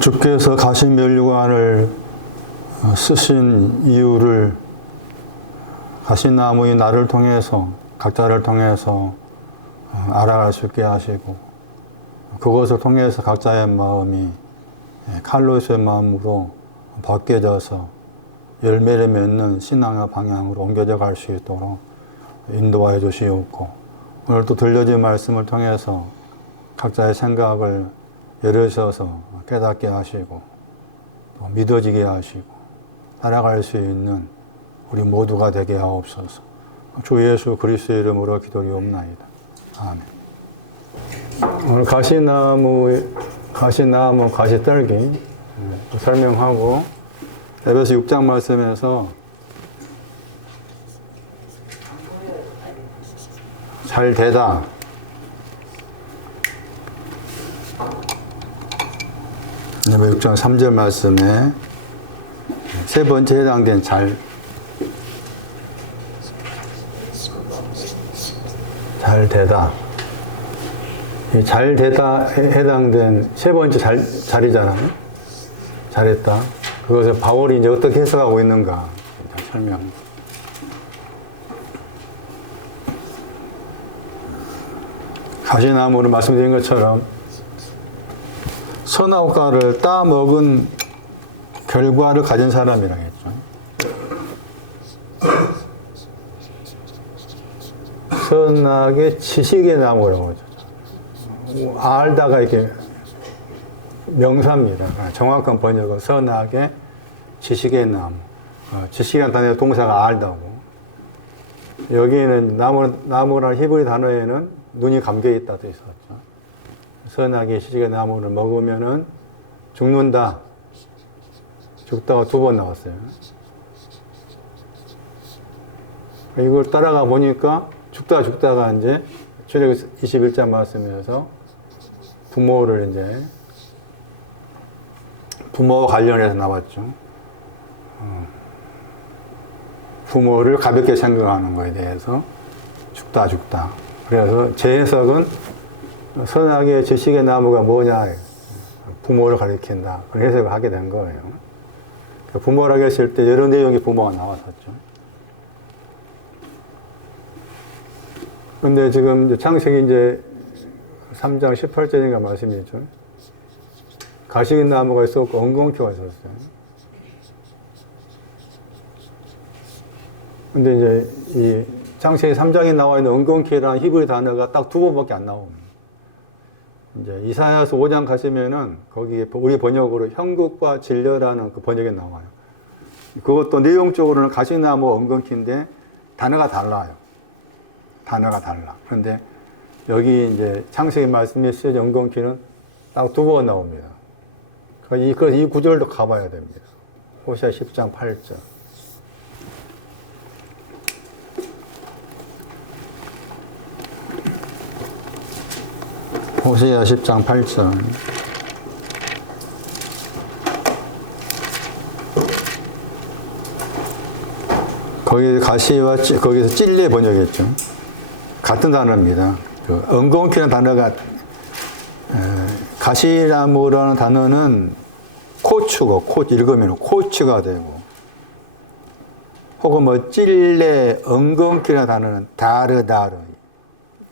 주께서 가시면류관을 쓰신 이유를 가시나무의 나를 통해서, 각자를 통해서 알아갈 수 있게 하시고, 그것을 통해서 각자의 마음이 칼로스의 마음으로 바뀌어져서 열매를 맺는 신앙의 방향으로 옮겨져 갈 수 있도록 인도하여 주시옵고, 오늘 또 들려진 말씀을 통해서 각자의 생각을 열으셔서 깨닫게 하시고, 또 믿어지게 하시고, 따라갈 수 있는 우리 모두가 되게 하옵소서. 주 예수 그리스도의 이름으로 기도리옵나이다. 아멘. 오늘 가시나무, 가시떨기 설명하고, 에베소 6장 말씀에서 잘 되다. 에베소 6장 3절 말씀에 세 번째 해당된 잘 되다. 이 잘 되다 해당된 세 번째 잘이잖아요. 잘했다. 그것을 바울이 이제 어떻게 해석하고 있는가 설명. 가시나무를 말씀드린 것처럼 선악과를 따먹은 결과를 가진 사람이라고 했죠. 선악의 지식의 나무라고 하죠. 알다가 이렇게 명사입니다. 정확한 번역은 선악의 지식의 나무. 지식이라는 단어의 동사가 알다고. 여기에는 나무라는 히브리 단어에는 눈이 감겨 있다 돼 있었죠. 선악의 지식의 나무를 먹으면은 죽는다. 죽다가 2번 나왔어요. 이걸 따라가 보니까 죽다가 이제 출애굽 21장 말씀에서 부모를 이제 부모와 관련해서 나왔죠. 부모를 가볍게 생각하는 것에 대해서 죽다. 그래서 제 해석은 선악의 지식의 나무가 뭐냐, 부모를 가리킨다. 그런 해석을 하게 된 거예요. 부모라고 했을 때 여러 내용의 부모가 나왔었죠. 근데 지금 창세기 이제 3장 18절인가 말씀이죠. 가시나무가 있었고 엉겅퀴가 있었어요. 근데 이제 이 창세기 3장에 나와 있는 엉겅퀴라는 히브리 단어가 딱 2번밖에 안 나옵니다. 이제 이사야서 5장 가시면은 거기에 우리 번역으로 형국과 진려라는 그 번역에 나와요. 그것도 내용적으로는 가시나무 엉겅퀴인데 단어가 달라요. 단어가 달라. 그런데 여기 이제 창세기 말씀에 쓰여진 엉겅퀴는 딱 2번 나옵니다. 그래서 이 구절도 가봐야 됩니다. 호시아 10장 8절. 호시아 10장 8절. 거기 가시와 거기서 찔레 번역했죠. 같은 단어입니다. 그 엉겅퀴라는 단어가 가시나무라는 단어는 코츠고 읽으면 코츠가 되고, 혹은 뭐 찔레 엉겅퀴라는 단어는 다르다르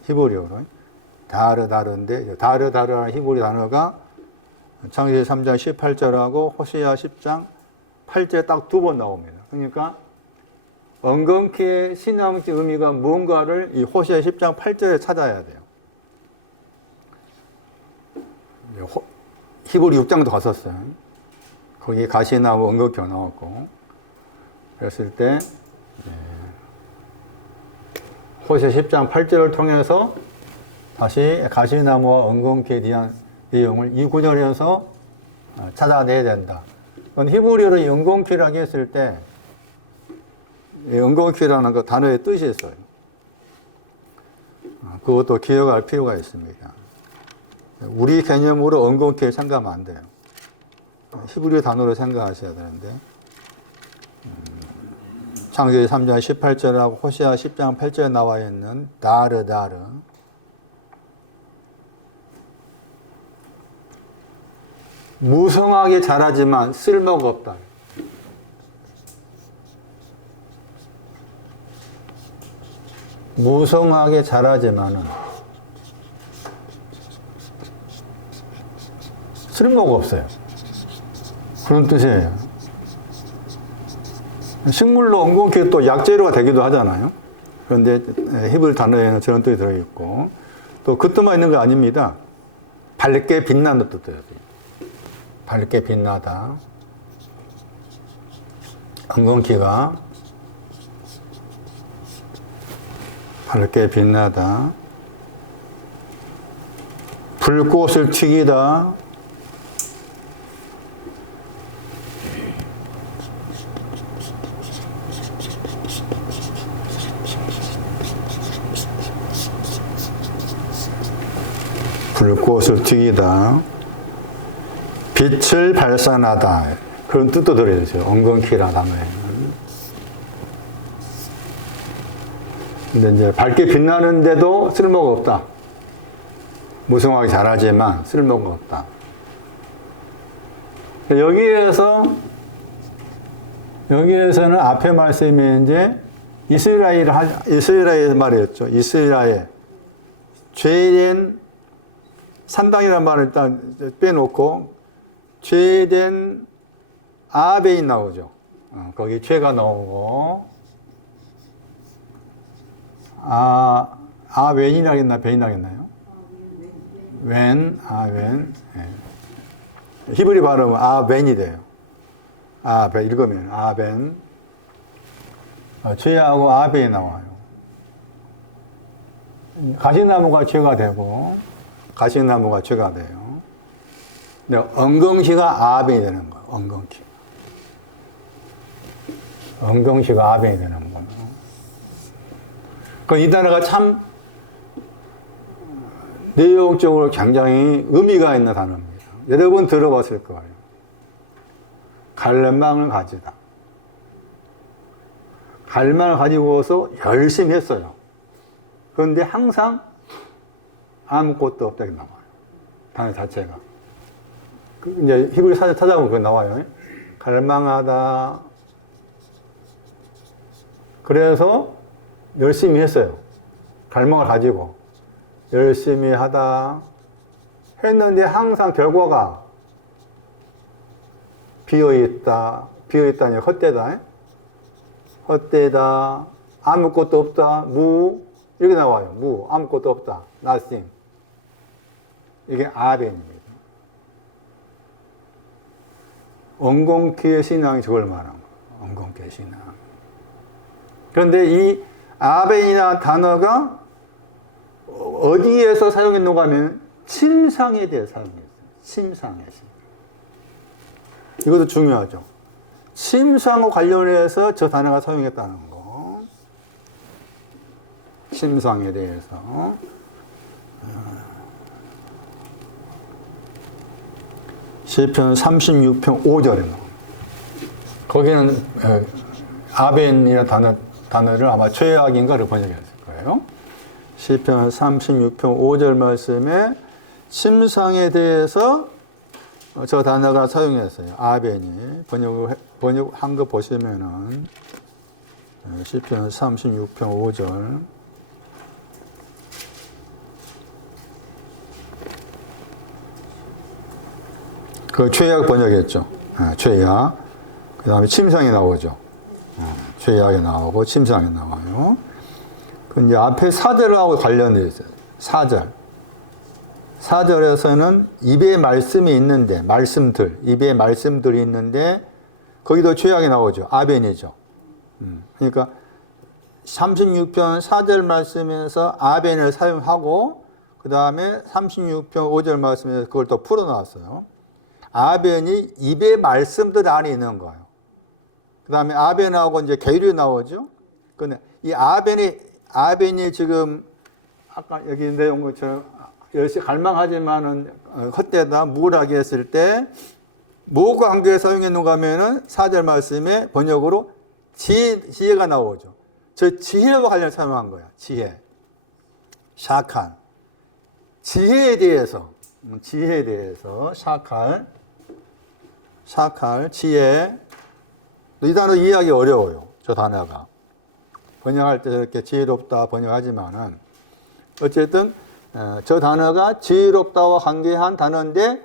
히브리어로 다르다르인데, 다르다르라는 히브리 단어가 창세기 3장 18절하고 호시아 10장 8절에 딱 2번 나옵니다. 그러니까 엉겅퀴의 신앙적 의미가 무언가를 이 호시아 10장 8절에 찾아야 돼요. 히브리 6장도 갔었어요. 거기 가시나무 엉겅퀴가 나왔고, 그랬을 때 호시아 10장 8절을 통해서 다시 가시나무와 엉겅퀴에 대한 내용을 이 구절에서 찾아내야 된다. 그건 히브리어로 엉겅퀴라고 했을 때 엉겅퀴라는 그 단어의 뜻이 있어요. 그것도 기억할 필요가 있습니다. 우리 개념으로 엉겅퀴를 생각하면 안 돼요. 히브리어 단어로 생각하셔야 되는데, 창세기 3장 18절하고 호시아 10장 8절에 나와 있는 다르다르, 무성하게 자라지만 쓸모가 없다. 무성하게 자라지만은 쓸모가 없어요. 그런 뜻이에요. 식물로 엉겅퀴 또 약재료가 되기도 하잖아요. 그런데 히브리 단어에는 저런 뜻이 들어있고, 또 그 뜻만 있는 거 아닙니다. 밝게 빛나는 뜻도 돼요. 밝게 빛나다. 엉겅퀴가 밝게 빛나다. 불꽃을 튀기다. 불꽃을 튀기다. 빛을 발산하다. 그런 뜻도 들어있어요. 엉겅퀴라는 단어에는. 근데 이제 밝게 빛나는데도 쓸모가 없다. 무성하게 자라지만 쓸모가 없다. 여기에서는 앞에 말씀이 이제 이스라엘 말이었죠. 이스라엘. 죄된 산당이라는 말을 일단 빼놓고 죄된 아벤이 나오죠. 거기 죄가 나오고 웬이라 했나 벤이라 했나요? 웬. 예. 히브리 발음은 웬이 돼요. 벤 읽으면 벤. 죄하고 아벤이 나와요. 가시나무가 죄가 되고 가시나무가 죄가 돼요. 근데 엉겅퀴가 아벤이 되는 거예요. 엉겅퀴가 아벤이 되는 거예요. 이 단어가 참 내용적으로 굉장히 의미가 있는 단어입니다. 여러 번 들어봤을 거예요. 갈망을 가지다. 갈망을 가지고서 열심히 했어요. 그런데 항상 아무것도 없다고 나와요. 단어 자체가. 이제 히브리 사전 찾아보면 그거 나와요. 갈망하다. 그래서 열심히 했어요. 갈망을 가지고. 열심히 하다. 했는데 항상 결과가 비어있다. 비어있다니 헛되다. 헛되다. 아무것도 없다. 무. 이렇게 나와요. 무. 아무것도 없다. nothing. 이게 아벤입니다. 엉겅퀴의 신앙이 저걸 말하는 거예요. 엉겅퀴의 신앙. 그런데 이 아벤이라는 단어가 어디에서 사용했는가 하면 침상에 대해 사용했어요. 침상에서. 이것도 중요하죠. 침상과 관련해서 저 단어가 사용했다는 거. 침상에 대해서. 시편 36편 5절에 나옵니다. 거기는 아벤이라는 단어를 아마 최악인가를 번역했을 거예요. 시편 36편 5절 말씀에 침상에 대해서 저 단어가 사용했어요. 아벤이 번역한 거 보시면은 시편 36편 5절 그 최악 번역했죠. 최악. 그 다음에 침상이 나오죠. 최악이 나오고 침상이 나와요. 그 이제 앞에 4절하고 관련되어 있어요. 4절. 4절에서는 입에 말씀이 있는데, 입에 말씀들이 있는데, 거기도 죄악이 나오죠. 아벤이죠. 그러니까 36편 4절 말씀에서 아벤을 사용하고, 그 다음에 36편 5절 말씀에서 그걸 또 풀어놨어요. 아벤이 입에 말씀들 안에 있는 거예요. 그 다음에 아벤하고 이제 계율이 나오죠. 근데 이 아벤이 지금 아까 여기 내용 것처럼 열심히 갈망하지만은 헛되다 무울하게 했을 때 뭐가 관계에 사용했는가 하면은 4절 말씀에 번역으로 지혜가 나오죠. 저 지혜와 관련 사용한 거야. 지혜. 샤칼. 지혜에 대해서 샤칼. 샤칼, 지혜. 이 단어 이해하기 어려워요. 저 단어가. 번역할 때 저렇게 지혜롭다 번역하지만은 어쨌든 저 단어가 지혜롭다와 관계한 단어인데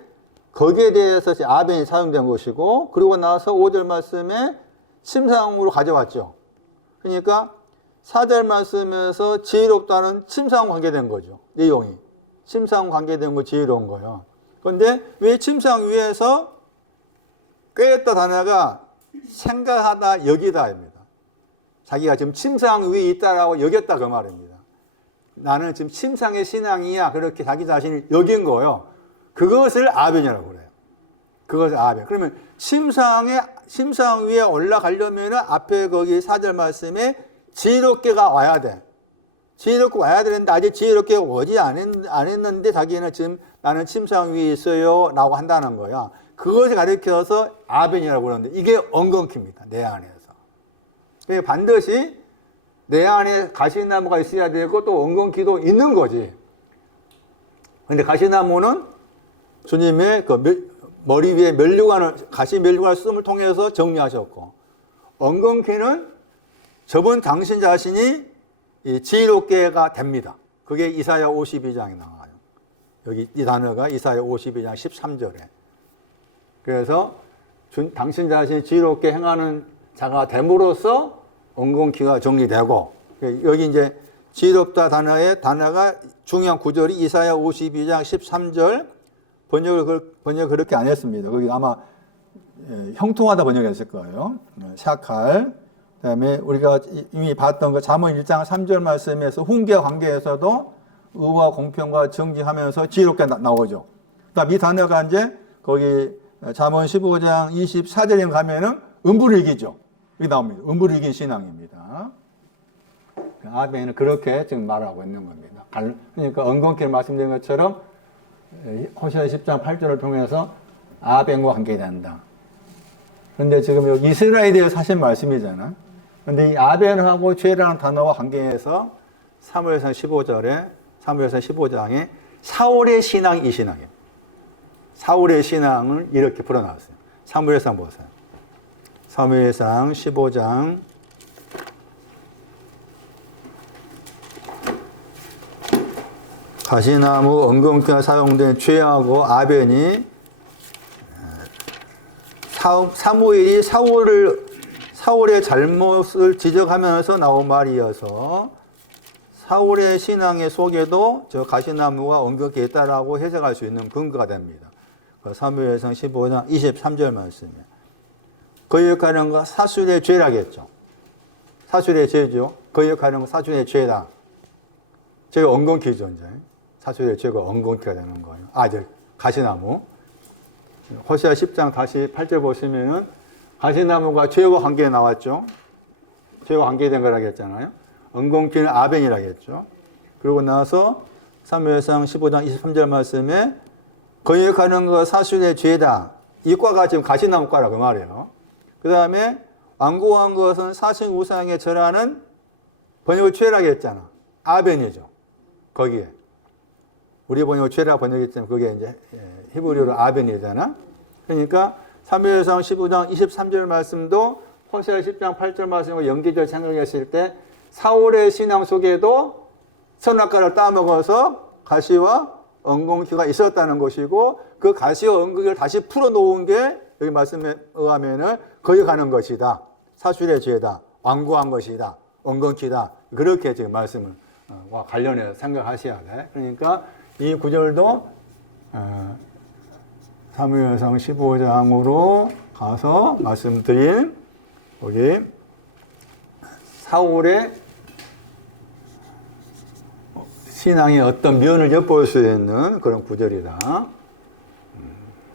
거기에 대해서 아벤이 사용된 것이고 그리고 나서 5절 말씀에 침상으로 가져왔죠. 그러니까 4절 말씀에서 지혜롭다는 침상 관계된 거죠. 내용이. 침상 관계된 거 지혜로운 거예요. 그런데 왜 침상 위에서 꿰었다 단어가 생각하다 여기다입니다. 자기가 지금 침상 위에 있다라고 여겼다 그 말입니다. 나는 지금 침상의 신앙이야 그렇게 자기 자신을 여긴 거예요. 그것을 아벤이라고 그래요. 그것을 아벤. 그러면 침상 위에 올라가려면 앞에 거기 4절 말씀에 지혜롭게가 와야 돼. 지혜롭게 와야 되는데 아직 지혜롭게 오지 안 했는데 자기는 지금 나는 침상 위에 있어요 라고 한다는 거야. 그것을 가리켜서 아벤이라고 그러는데 이게 엉겅퀴입니다. 내 안에서. 그러니까 반드시 내 안에 가시나무가 있어야 되고 또 엉겅퀴도 있는 거지. 그런데 가시나무는 주님의 그 머리 위에 가시 면류관을 쓰음을 통해서 정리하셨고 엉겅퀴는 저분 당신 자신이 지혜롭게가 됩니다. 그게 이사야 52장에 나와요. 여기 이 단어가 이사야 52장 13절에. 그래서 당신 자신이 지혜롭게 행하는 자가 됨으로써 엉겅퀴가 정리되고 여기 이제 지혜롭다 단어가 중요한 구절이 이사야 52장 13절 번역을 그렇게 안 했습니다. 거기 아마 형통하다 번역했을 거예요. 샤칼. 그다음에 우리가 이미 봤던 그 잠언 1장 3절 말씀에서 훈계와 관계에서도 의와 공평과 정직하면서 지혜롭게 나오죠. 그다음 이 단어가 이제 거기 잠언 15장 24절에 가면은 음부를이기죠. 여기 나옵니다. 음부를이긴 신앙입니다. 아벤은 그렇게 지금 말하고 있는 겁니다. 그러니까 엉겅퀴를 말씀드린 것처럼 호세아 10장 8절을 통해서 아벤과 관계된다. 그런데 지금 여기 이스라엘에 대해서 하신 말씀이잖아. 그런데 이 아벤하고 죄라는 단어와 관계해서 사무엘상 15장에 사울의 신앙이 이 신앙이에요. 사울의 신앙을 이렇게 풀어놨어요. 사무엘상 보세요. 사무엘상 15장 가시나무 엉겅퀴가 사용된 죄하고 아벤이 사무엘이 사울의 잘못을 지적하면서 나온 말이어서 사울의 신앙의 속에도 저 가시나무가 엉겅퀴 있다라고 해석할 수 있는 근거가 됩니다. 사무엘상 15장 23절 말씀에 거역하는 거 사술의 죄라겠죠. 사술의 죄죠. 거역하는 거 사술의 죄다. 죄가 엉겅퀴죠. 이제 사술의 죄가 엉겅퀴가 되는 거예요. 가시나무. 호세아 10장 다시 8절 보시면은 가시나무가 죄와 관계에 나왔죠. 죄와 관계된 거라고 했잖아요. 엉겅퀴는 아벤이라고 했죠. 그러고 나서 사무엘상 15장 23절 말씀에 거역하는 거 사술의 죄다. 이 과가 지금 가시나무과라고 말이에요. 그 다음에 완고한 것은 사신 우상에 절하는 번역을 죄라고 했잖아. 아벤이죠. 거기에. 우리 번역을 죄라 번역했지만 그게 이제 히브리어로 아벤이잖아. 그러니까 사무엘상 15장 23절 말씀도 호세아 10장 8절 말씀과 연계적으로 생각했을 때 사울의 신앙 속에도 선악과를 따먹어서 가시와 엉겅퀴가 있었다는 것이고 그 가시와 엉겅퀴를 다시 풀어놓은 게 여기 말씀에 의하면은 거역하는 것이다. 사술의 죄다. 완고한 것이다. 엉겅퀴다. 그렇게 지금 말씀을 와 관련해서 생각하셔야 돼. 그러니까 이 구절도 사무엘상 15장으로 가서 말씀드린 여기 사울의 신앙의 어떤 면을 엿볼 수 있는 그런 구절이다.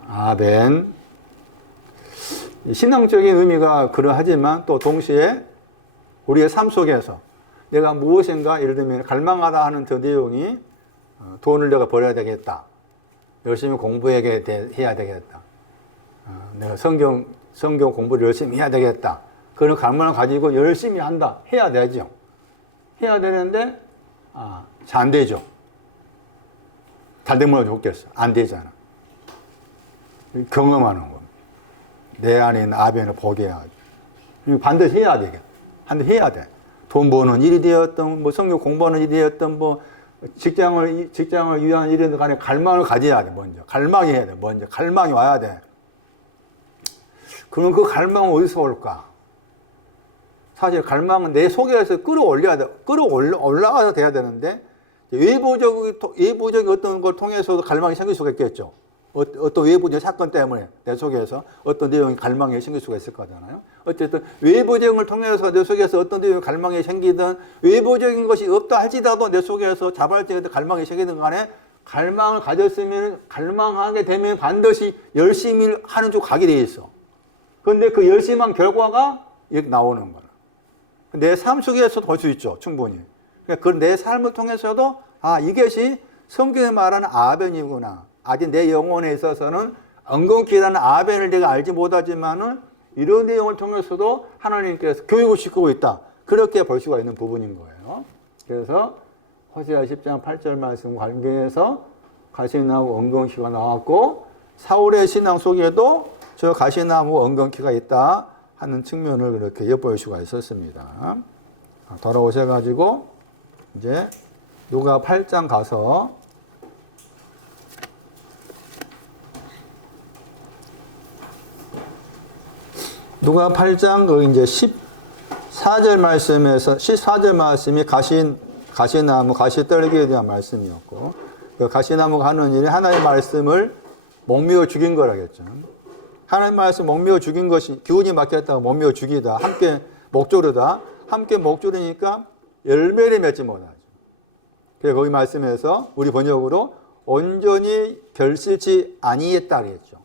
아벤. 신앙적인 의미가 그러하지만 또 동시에 우리의 삶 속에서 내가 무엇인가 예를 들면 갈망하다 하는 그 내용이 돈을 내가 벌어야 되겠다. 열심히 공부해야 되겠다. 내가 성경 공부를 열심히 해야 되겠다. 그런 갈망을 가지고 열심히 한다. 해야 되죠. 해야 되는데 잘 안 되죠. 잘 되면 좋겠어. 안 되잖아. 경험하는 겁니다. 내 안에 있는 아벤을 보게 해야지. 반드시 해야 돼. 반드시 해야 돼. 돈 버는 일이 되었던, 뭐 성경 공부하는 일이 되었던, 뭐 직장을 위한 일이든 간에 갈망을 가져야 돼, 먼저. 갈망이 해야 돼, 먼저. 갈망이 와야 돼. 그럼 그 갈망은 어디서 올까? 사실 갈망은 내 속에서 끌어올려야 돼. 올라가서 돼야 되는데, 외부적인 어떤 걸 통해서도 갈망이 생길 수가 있겠죠. 어떤 외부적인 사건 때문에 내 속에서 어떤 내용이 갈망이 생길 수가 있을 거잖아요. 어쨌든 외부적인 걸 통해서 내 속에서 어떤 내용이 갈망이 생기든 외부적인 것이 없다 할지라도 내 속에서 자발적인 갈망이 생기든 간에 갈망을 가졌으면 갈망하게 되면 반드시 열심히 하는 쪽 가게 돼 있어. 그런데 그 열심한 결과가 이렇게 나오는 거야. 내 삶 속에서도 볼 수 있죠. 충분히. 그 내 삶을 통해서도 이것이 성경에 말하는 아벤이구나. 아직 내 영혼에 있어서는 엉겅퀴라는 아벤을 내가 알지 못하지만은 이런 내용을 통해서도 하나님께서 교육을 시키고 있다. 그렇게 볼 수가 있는 부분인 거예요. 그래서 호세아 10장 8절 말씀 관계에서 가시나무 엉겅퀴가 나왔고 사울의 신앙 속에도 저 가시나무 엉겅퀴가 있다 하는 측면을 그렇게 엿볼 수가 있었습니다. 돌아오셔가지고 이제 누가 8장 가서 누가 8장 그 이제 14절 말씀에서 14절 말씀이 가시나무 가시떨기에 대한 말씀이었고 그 가시나무가 하는 일이 하나님의 말씀을 목매어 죽인 거라겠죠. 하나님의 말씀 목매어 죽인 것이 기운이 막혔다고 목매어 죽이다. 함께 목조르다. 함께 목조르니까 열매를 맺지 못하죠. 그래서 거기 말씀에서 우리 번역으로 온전히 결실치 아니했다 그랬죠.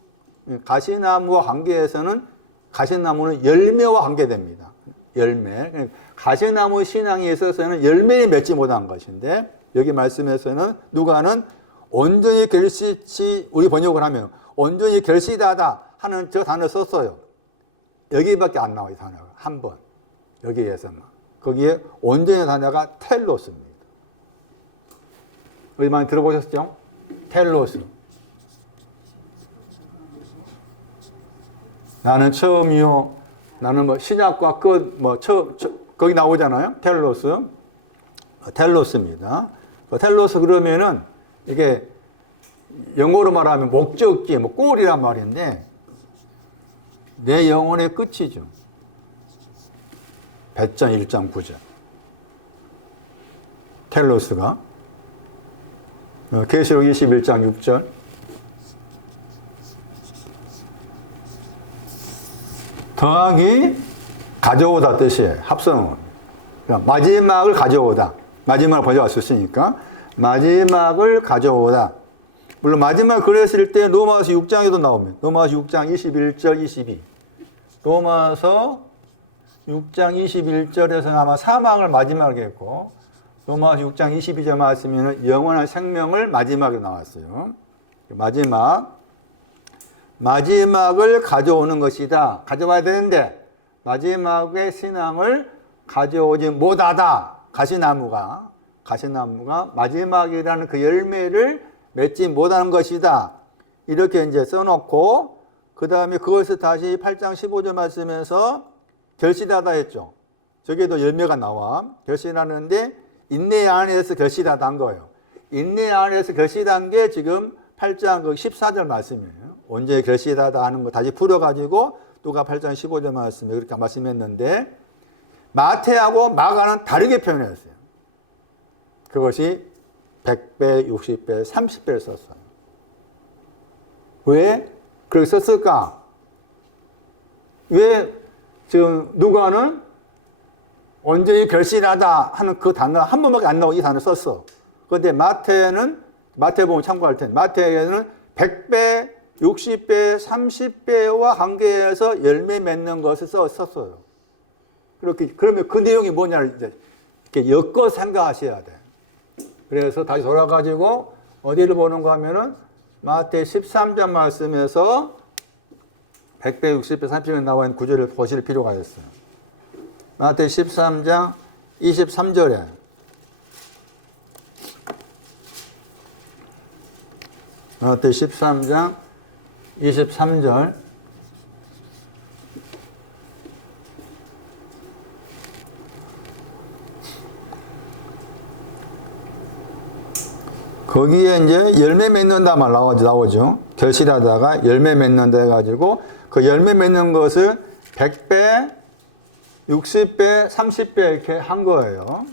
가시나무와 관계에서는 가시나무는 열매와 관계됩니다. 열매. 가시나무 신앙에 있어서는 열매를 맺지 못한 것인데 여기 말씀에서는 누가는 온전히 결실치 우리 번역을 하면 온전히 결실하다 하는 저 단어를 썼어요. 여기밖에 안 나와요. 단어가 한 번. 여기에서만. 거기에 온전히 단어가 텔로스입니다. 어디 많이 들어보셨죠? 텔로스. 나는 처음이요. 나는 뭐 시작과 끝, 거기 나오잖아요. 텔로스. 텔로스입니다. 텔로스 그러면은 이게 영어로 말하면 목적지, 골이란 말인데 내 영혼의 끝이죠. 배짱 1장 9절. 텔로스가 계시록 21장 6절. 더하기 가져오다 뜻이에요. 합성은. 마지막을 가져오다. 마지막을 먼저 왔었으니까 마지막을 가져오다. 물론 마지막 그랬을 때 로마서 6장에도 나옵니다. 로마서 6장 21절 22. 로마서 6장 21절에서는 아마 사망을 마지막에 했고 로마서 6장 22절 말씀에는 영원한 생명을 마지막에 나왔어요. 마지막을 가져오는 것이다. 가져와야 되는데 마지막의 신앙을 가져오지 못하다. 가시나무가 마지막이라는 그 열매를 맺지 못하는 것이다. 이렇게 이제 써놓고 그 다음에 그것을 다시 8장 15절 말씀에서 결실하다 했죠. 저기에도 열매가 나와. 결실하는데 인내 안에서 결실하다 한 거예요. 인내 안에서 결실한 게 지금 8장 그 14절 말씀이에요. 언제 결실하다 하는 거 다시 풀어가지고 누가 8장 15절 말씀에 그렇게 말씀했는데 마태하고 마가는 다르게 표현했어요. 그것이 100배, 60배, 30배를 썼어요. 왜 그렇게 썼을까? 왜 지금 누가는 언제 결실하다 하는 그 단어 한 번밖에 안 나오고 이 단어 썼어. 그런데 마태복음 참고할 텐데 마태에는 100배, 60배, 30배와 관계해서 열매 맺는 것을 썼어요. 그러면 그 내용이 뭐냐를 이제 이렇게 엮어 생각하셔야 돼. 그래서 다시 돌아가지고 어디를 보는가 하면은 마태 13장 말씀에서 100배, 60배, 30배 나와 있는 구절을 보실 필요가 있어요. 마태 13장 23절에 마태 13장 23절 거기에 이제 열매 맺는다 말 나오죠. 결실하다가 열매 맺는다 해가지고 그 열매 맺는 것을 100배, 60배, 30배 이렇게 한 거예요.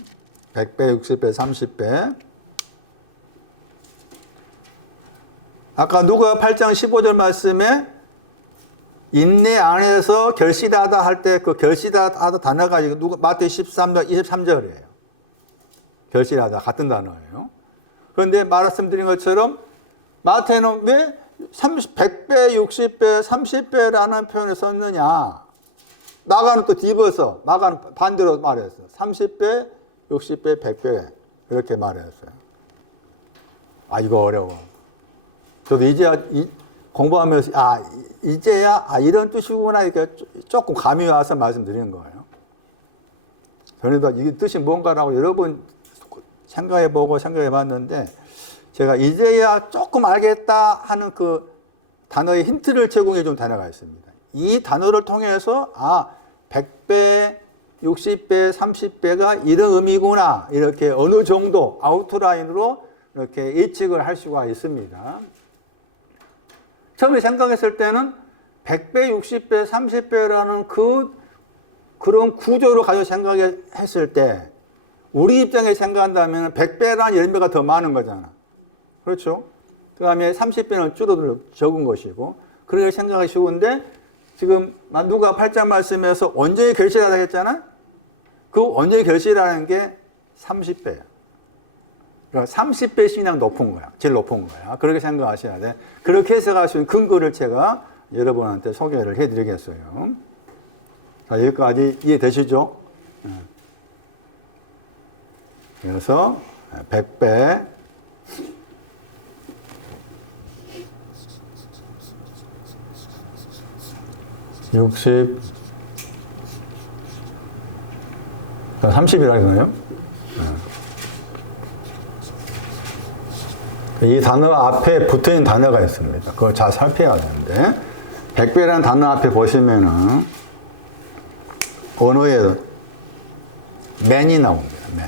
100배, 60배, 30배. 아까 누가 8장 15절 말씀에 인내 안에서 결실하다 할 때 그 결실하다 단어가 누가 마태 13장 23절이에요. 결실하다 같은 단어예요. 그런데 말씀드린 것처럼 마태는 왜 100배, 60배, 30배라는 표현을 썼느냐. 마가는 또 뒤집어서 마가는 반대로 말했어요. 30배, 60배, 100배 이렇게 말했어요. 아 이거 어려워. 저도 이제야 공부하면서 이제야 이런 뜻이구나 이렇게 조금 감이 와서 말씀드리는 거예요. 저희도 이게 뜻이 뭔가라고 여러 번 생각해보고 생각해봤는데 제가 이제야 조금 알겠다 하는 그 단어의 힌트를 제공해 준 단어가 있습니다. 이 단어를 통해서 100배, 60배, 30배가 이런 의미구나 이렇게 어느 정도 아웃라인으로 이렇게 예측을 할 수가 있습니다. 처음에 생각했을 때는 100배, 60배, 30배라는 그런 구조로 가지고 생각했을 때 우리 입장에 생각한다면 100배라는 열매가 더 많은 거잖아. 그렇죠? 그 다음에 30배는 줄어들어 적은 것이고 그렇게 생각하기 쉬운데 지금 누가 8장 말씀에서 온전히 결실하다 했잖아? 그 온전히 결실하는 게 30배야. 그러니까 30배 신앙 높은 거야. 제일 높은 거야. 그렇게 생각하셔야 돼. 그렇게 해석할 수 있는 근거를 제가 여러분한테 소개를 해드리겠어요. 자, 여기까지 이해되시죠? 그래서 100배, 60, 30이라 했나요? 이 단어 앞에 붙어 있는 단어가 있습니다. 그걸 잘 살펴야 되는데 100배라는 단어 앞에 보시면은 언어에 맨이 나옵니다. 맨.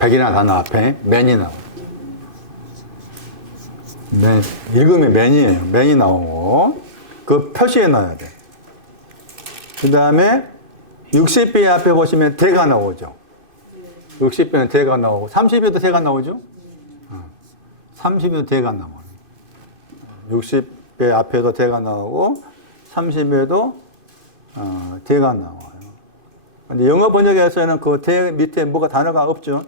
100이라는 단어 앞에 맨이 나옵니다. 맨. 읽으면 맨이에요. 맨이 나오고 그 표시해 놔야 돼. 그 다음에 60배 앞에 보시면 대가 나오죠. 60배는 대가 나오고 30배도 대가 나오죠. 30배도 대가 나와요. 60배 앞에도 대가 나오고 30배도 대가 나와요. 근데 영어 번역에서는 그 대 밑에 뭐가 단어가 없죠.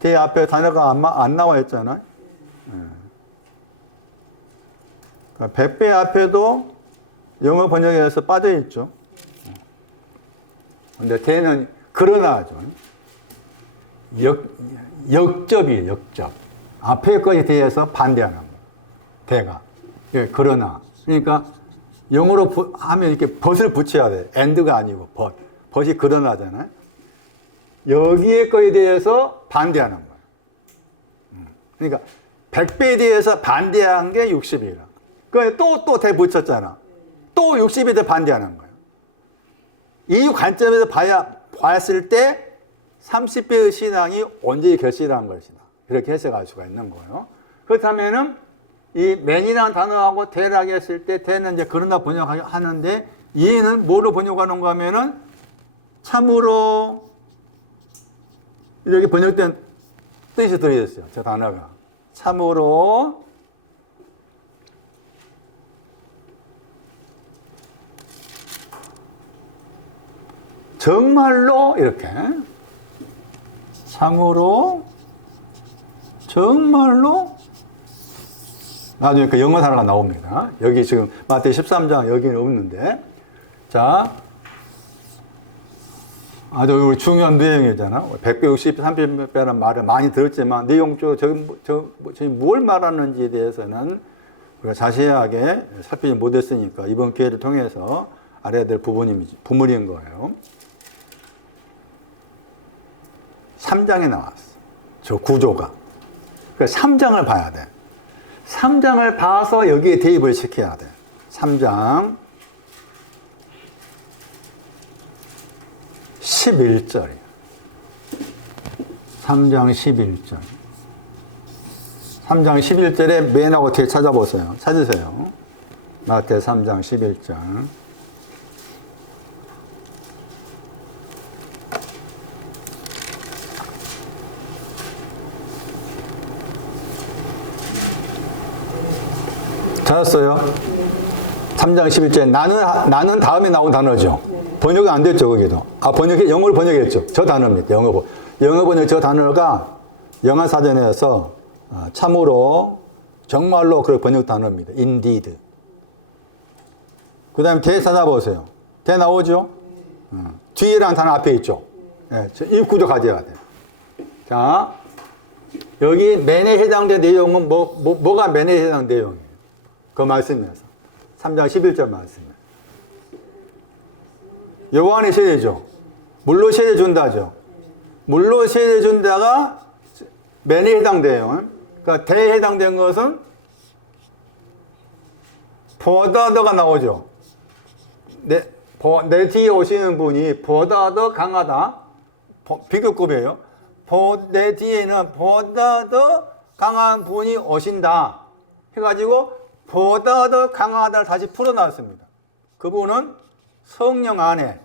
대 앞에 단어가 안 나와 있잖아요. 그러니까 100배 앞에도 영어 번역에서 빠져 있죠. 근데 대는 그러나죠. 역접이에요, 역접. 앞에 것에 대해서 반대하는 거. 대가. 예, 그러나. 그러니까 영어로 하면 이렇게 벗을 붙여야 돼. and가 아니고 벗. 벗이 그러나잖아요. 여기에 거에 대해서 반대하는 거예요. 그러니까 100배에 대해서 반대한 게 60이라. 그러니까 또 대 붙였잖아. 또 60에 대해 반대하는 거예요. 이 관점에서 봤을 때 30배의 신앙이 온전히 결실한 것이다. 이렇게 해석할 수가 있는 거예요. 그렇다면은 이 맨이라는 단어하고 대라고 했을 때 대는 이제 그러나 번역하는데 얘는 뭐로 번역하는가 하면은 참으로 이렇게 번역된 뜻이 들어있어요. 저 단어가. 참으로 정말로 이렇게 참으로 정말로 나중에 그 영어 단어가 나옵니다. 여기 지금 마태 13장 여기는 없는데 자 아주 중요한 내용이잖아. 100배, 60배, 30배라는 말을 많이 들었지만 내용적으로 저기 뭘 말하는지에 대해서는 우리가 자세하게 살피지 못했으니까 이번 기회를 통해서 알아야 될 부분인 거예요. 3장에 나왔어. 저 구조가. 그래서 3장을 봐야 돼. 3장을 봐서 여기에 대입을 시켜야 돼. 3장 11절이야. 3장 11절. 3장 11절에 맨하고 뒤에 찾아보세요. 찾으세요. 마태 3장 11절. 찾았어요? 3장 11절에 나는 다음에 나온 단어죠. 번역이 안 됐죠, 거기도. 영어로 번역했죠. 저 단어입니다. 영어 번역 저 단어가 영어사전에서 참으로, 정말로 그 번역 단어입니다. indeed. 그 다음에 대 찾아보세요. 대 나오죠? 뒤에라는 단어 앞에 있죠? 네, 이 구조 가져야 돼요. 자, 여기 맨에 해당된 내용은 뭐가 맨에 해당된 내용이에요? 그 말씀이어서. 3장 11절 말씀이에요. 요한의 세례죠. 물로 세례 준다죠. 물로 세례 준다가 맨에 해당돼요. 그러니까 대에 해당된 것은 보다 더가 나오죠. 내 뒤에 오시는 분이 보다 더 강하다. 비교급이에요. 내 뒤에는 보다 더 강한 분이 오신다. 해가지고 보다 더 강하다를 다시 풀어놨습니다. 그분은 성령 안에,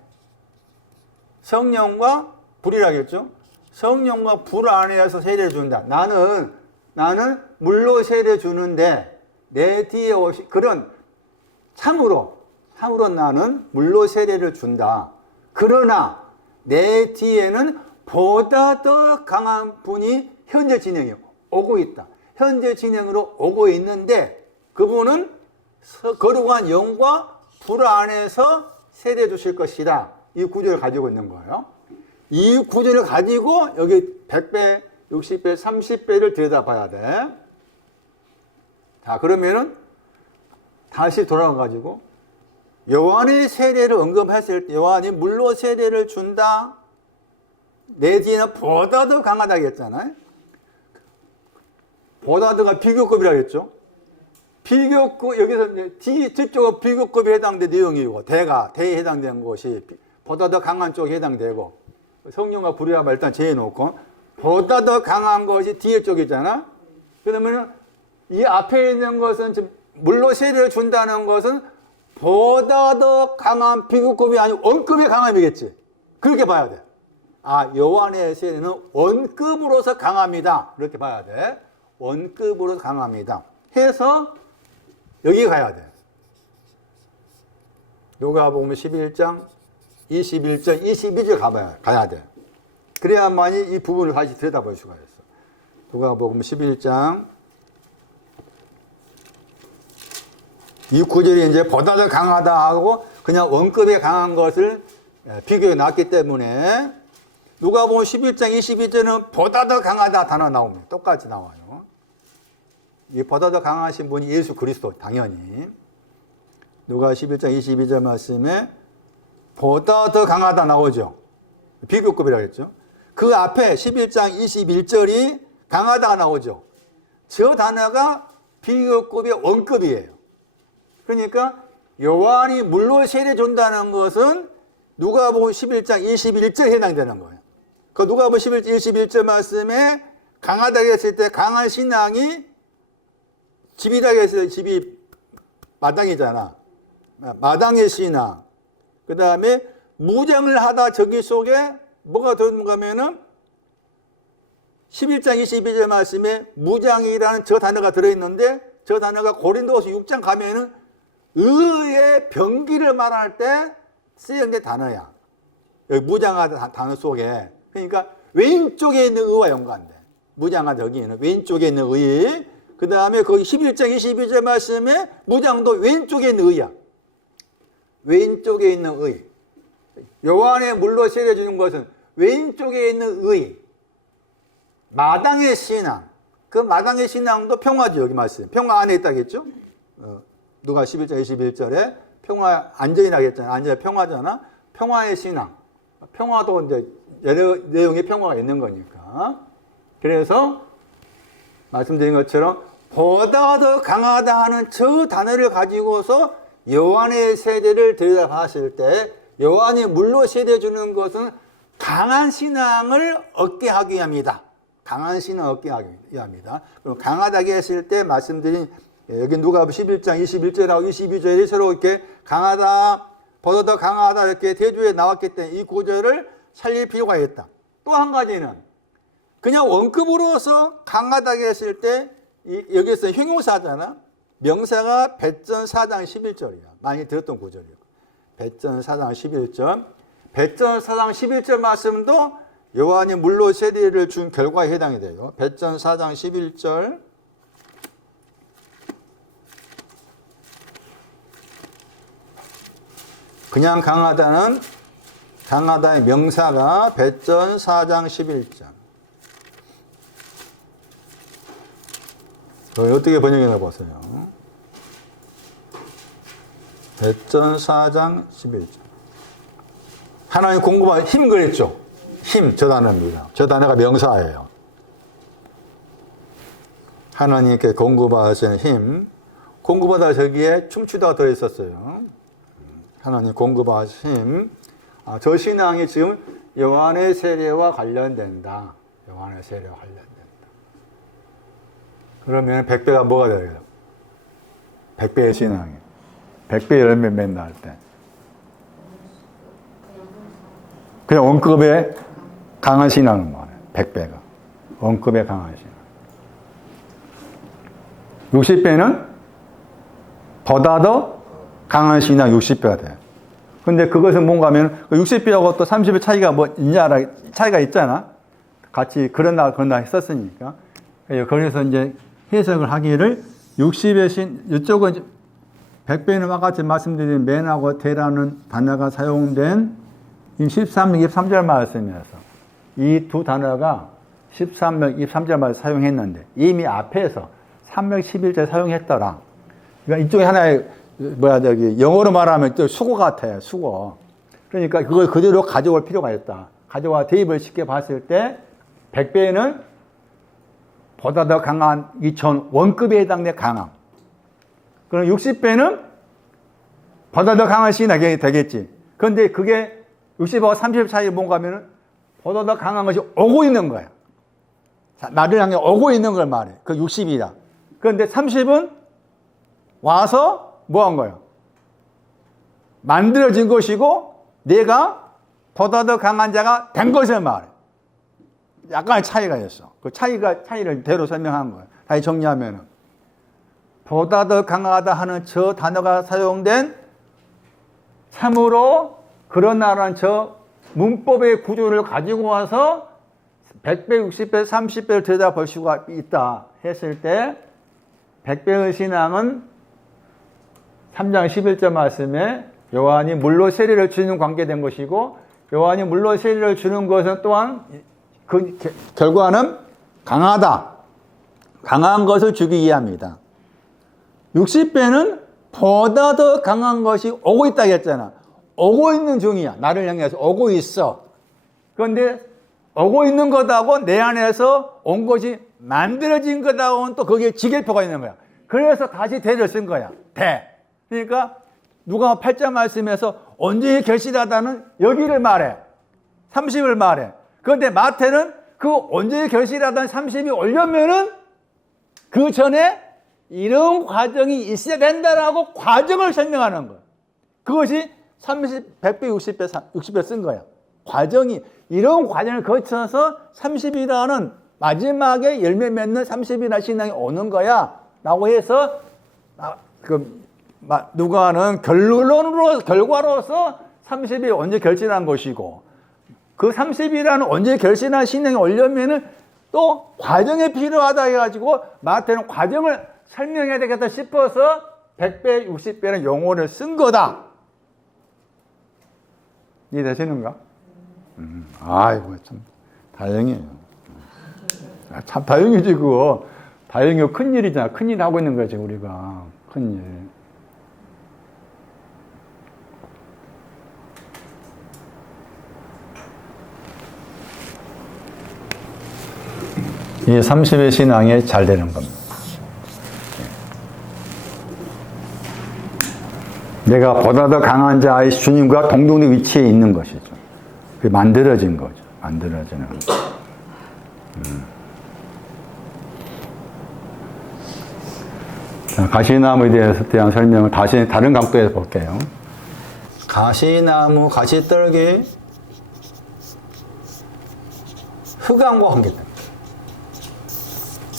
성령과 불이라겠죠? 성령과 불 안에서 세례를 준다. 나는 물로 세례 주는데 내 뒤에 그런 참으로 나는 물로 세례를 준다. 그러나 내 뒤에는 보다 더 강한 분이 현재 진행이 오고 있다. 현재 진행으로 오고 있는데 그분은 거룩한 영과 불 안에서 세례 주실 것이다. 이 구조를 가지고 있는 거예요. 이 구조를 가지고 여기 100배, 60배, 30배를 들여다봐야 돼. 자, 그러면은 다시 돌아가가지고 요한의 세례를 언급했을 때 요한이 물로 세례를 준다. 내 뒤에는 보다 더 강하다고 했잖아요. 보다 더가 비교급이라고 했죠. 비교급, 여기서 뒤쪽은 비교급에 해당된 내용이고, 대에 해당되는 것이 보다 더 강한 쪽에 해당되고, 성령과 불이라고 일단 제해놓고, 보다 더 강한 것이 뒤에 쪽이잖아? 그러면 이 앞에 있는 것은, 물로 세례를 준다는 것은 보다 더 강한 비교급이 아니고 원급의 강함이겠지. 그렇게 봐야 돼. 요한의 세례는 원급으로서 강합니다. 그렇게 봐야 돼. 원급으로서 강합니다. 해서 여기 가야 돼. 누가복음 11장 21절 22절 가야 돼. 그래야만이 이 부분을 다시 들여다볼 수가 있어. 누가복음 11장 이 구절이 이제 보다 더 강하다 하고 그냥 원급에 강한 것을 비교해 놨기 때문에 누가복음 11장 22절은 보다 더 강하다 단어 나옵니다. 똑같이 나와요. 이 보다 더 강하신 분이 예수 그리스도 당연히. 누가 11장 22절 말씀에 보다 더 강하다 나오죠. 비교급이라고 했죠. 그 앞에 11장 21절이 강하다가 나오죠. 저 단어가 비교급의 원급이에요. 그러니까 요한이 물로 세례 준다는 것은 누가복음 11장 21절에 해당되는 거예요. 그 누가복음 11장 21절 말씀에 강하다고 했을 때 강한 신앙이 집이라고 했을 때 집이 마당이잖아. 마당의 신앙. 그 다음에 무장을 하다 저기 속에 뭐가 들어있는가 하면은 11장 22절 말씀에 무장이라는 저 단어가 들어있는데 저 단어가 고린도서 6장 가면은 의의 병기를 말할 때 쓰여진 단어야. 여기 무장하다 단어 속에. 그러니까 왼쪽에 있는 의와 연관돼. 무장하다 여기는 왼쪽에 있는 의. 그 다음에 거기 11장 22절 말씀에 무장도 왼쪽에 있는 의야. 왼쪽에 있는 의. 요한의 물로 세례 주는 것은 왼쪽에 있는 의. 마당의 신앙. 그 마당의 신앙도 평화죠. 여기 말씀. 평화 안에 있다겠죠? 누가 11장 21절에 평화, 안전이라고 했잖아. 안전이 평화잖아. 평화의 신앙. 평화도 이제 여러 내용의 평화가 있는 거니까. 그래서 말씀드린 것처럼 보다 더 강하다 하는 저 단어를 가지고서 요한의 세례를 들여다봤을 때 요한이 물로 세례 주는 것은 강한 신앙을 얻게 하기 위함이다. 강한 신앙 얻게 하기 합니다. 그럼 강하다게 했을 때 말씀드린 여기 누가복음 11장 21절하고 22절에 서로 이렇게 강하다, 보다 더 강하다 이렇게 대조에 나왔기 때문에 이 구절을 살릴 필요가 있다. 또 한 가지는 그냥 원급으로서 강하다게 했을 때 여기서 형용사잖아. 명사가 배전 4장 11절이야. 많이 들었던 구절이고. 배전 4장 11절. 배전 4장 11절 말씀도 요한이 물로 세례를 준 결과에 해당이 돼요. 배전 4장 11절. 그냥 강하다는 강하다의 명사가 배전 4장 11절. 어떻게 번역해나 보세요. 배전 4장 11절. 하나님 공급한 힘 그랬죠. 힘, 저 단어입니다. 저 단어가 명사예요. 하나님께 공급하시는 힘. 공급하다 저기에 춤추다가 들어있었어요. 하나님 공급하신 힘. 저 신앙이 지금 요한의 세례와 관련된다. 요한의 세례와 관련된다. 그러면 100배가 뭐가 되겠어요? 100배의 신앙이. 100배 열매 맺나 할 때. 그냥 원급의 강한 신앙을 말해요. 100배가. 원급의 강한 신앙. 60배는 보다 더 강한 신앙 60배가 돼요. 근데 그것은 뭔가 하면 60배하고 또 30배 차이가 뭐 있냐, 차이가 있잖아. 같이 그런다 했었으니까. 그래서 이제 해석을 하기를 60의 이쪽은 100배는 아까 말씀드린 맨하고 대라는 단어가 사용된 13절, 23절 말씀이어서 이 두 단어가 13절, 23절 말씀 사용했는데 이미 앞에서 311절 사용했더라. 그러니까 이쪽에 하나의 영어로 말하면 또 수고 같아요. 수고. 그러니까 그걸 그대로 가져올 필요가 있다. 가져와 대입을 쉽게 봤을 때 100배는 보다 더 강한 2000 원급에 해당된 강함. 그럼 60배는 보다 더 강한 신앙이 되겠지. 그런데 그게 60하고 30 차이 뭔가 하면은 보다 더 강한 것이 오고 있는 거야. 나를 향해 오고 있는 걸 말해. 그 60이다. 그런데 30은 와서 뭐 한 거예요? 만들어진 것이고 내가 보다 더 강한 자가 된 것을 말해. 약간의 차이가 있어. 그 차이를 대로 설명한 거예요. 다시 정리하면은 보다 더 강하다 하는 저 단어가 사용된 참으로 그러나라는 저 문법의 구조를 가지고 와서 100배, 60배, 30배를 들여다볼 수가 있다 했을 때 100배의 신앙은 3장 11절 말씀에 요한이 물로 세례를 주는 관계된 것이고 요한이 물로 세례를 주는 것은 또한 그 결과는 강하다. 강한 것을 주기 위함이다. 60배는 보다 더 강한 것이 오고 있다고 했잖아. 오고 있는 중이야. 나를 향해서 오고 있어. 그런데 오고 있는 것하고 내 안에서 온 것이 만들어진 것하고는 또 거기에 지계표가 있는 거야. 그래서 다시 대를 쓴 거야. 대. 그러니까 누가 8장 말씀에서 언제 결실하다는 여기를 말해. 30을 말해. 그런데 마태는 그 언제 결실하다는 30이 오려면은 그 전에 이런 과정이 있어야 된다라고 과정을 설명하는 거야. 그것이 30, 100배, 60배 쓴 거야. 과정이, 이런 과정을 거쳐서 30이라는 마지막에 열매 맺는 30이라는 신앙이 오는 거야. 라고 해서, 누가는 결과로서 30이 언제 결실한 것이고, 그 30이라는 언제 결실한 신앙이 오려면은 또 과정이 필요하다 해가지고, 마태는 과정을 설명해야 되겠다 싶어서 100배, 60배는 용어를 쓴 거다. 이해되시는가? 아이고, 참, 다행이에요. 참, 다행이지, 그거. 다행이고, 큰일이잖아. 큰일 하고 있는 거지, 우리가. 큰일. 이 30의 신앙이 잘 되는 겁니다. 내가 보다 더 강한 자의 주님과 동등의 위치에 있는 것이죠. 그게 만들어진 거죠. 만들어지는 거죠. 자, 가시나무에 대한 설명을 다시 다른 각도에서 볼게요. 가시나무, 가시떨기, 흑암과 관계됩니다.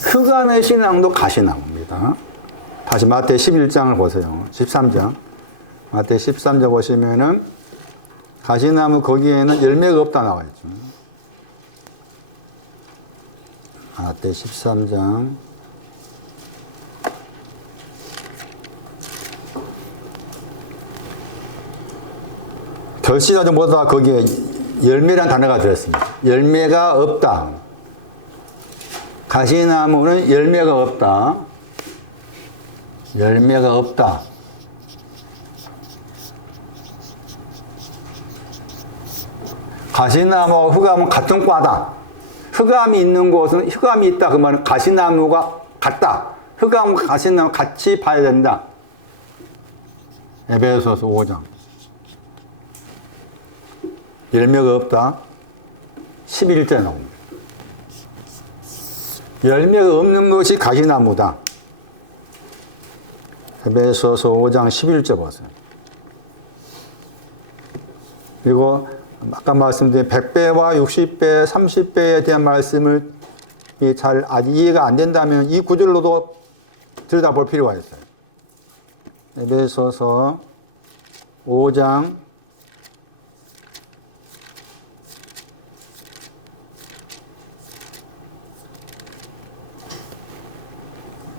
흑암의 신앙도 가시나무입니다. 다시 마태 11장을 보세요. 13장. 마태 13장 보시면은 가시나무 거기에는 열매가 없다 나와 있죠. 마태 13장. 결실하자보다 거기에 열매란 단어가 들었습니다. 열매가 없다. 가시나무는 열매가 없다. 열매가 없다. 가시나무와 흑암은 같은 과다. 흑암이 있는 곳은 흑암이 있다. 그 말은 가시나무가 같다. 흑암과 가시나무 같이 봐야 된다. 에베소서 5장. 열매가 없다. 11절에 나옵니다. 열매가 없는 것이 가시나무다. 에베소서 5장 11절 보세요. 그리고 아까 말씀드린 100배와 60배, 30배에 대한 말씀을 잘 아직 이해가 안 된다면 이 구절로도 들여다볼 필요가 있어요. 에베소서 5장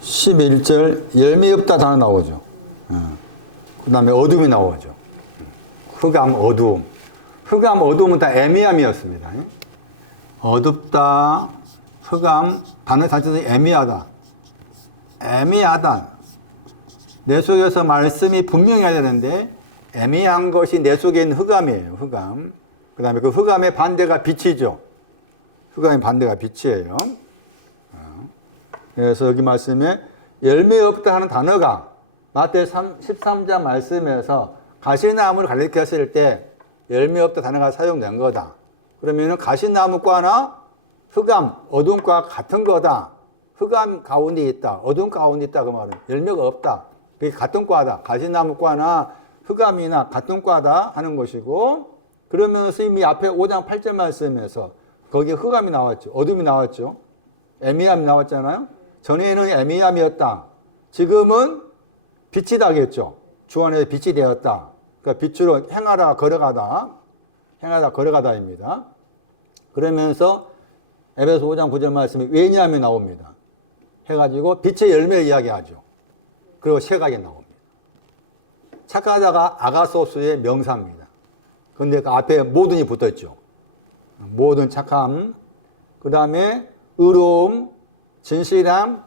11절 열매 없다 단어 나오죠. 그 다음에 어둠이 나오죠. 흑암, 어두움. 흑암, 어두움은 다 애매함이었습니다. 어둡다, 흑암, 단어 자체도 애매하다. 애매하다. 내 속에서 말씀이 분명해야 되는데 애매한 것이 내 속에 있는 흑암이에요. 흑암. 그 다음에 그 흑암의 반대가 빛이죠. 흑암의 반대가 빛이에요. 그래서 여기 말씀에 열매 없다 하는 단어가 마태 13장 말씀에서 가시나무를 가리켰을 때 열매 없다 단어가 사용된 거다. 그러면 가시나무과나 흑암, 어둠과 같은 거다. 흑암 가운데 있다. 어둠 가운데 있다. 그 말은 열매가 없다. 그게 같은 과다. 가시나무과나 흑암이나 같은 과다 하는 것이고, 그러면서 이미 앞에 5장 8절 말씀에서 거기에 흑암이 나왔죠. 어둠이 나왔죠. 애매함이 나왔잖아요. 전에는 애매함이었다. 지금은 빛이 다겠죠. 주 안에 빛이 되었다. 그러니까 빛으로 행하라 걸어가다. 행하다 걸어가다입니다. 그러면서 에베소 5장 9절 말씀에 왜냐함이 나옵니다. 해가지고 빛의 열매를 이야기하죠. 그리고 세각이 나옵니다. 착하다가 아가소스의 명사입니다. 그런데 그 앞에 모든이 붙었죠. 모든 착함, 그 다음에 의로움, 진실함,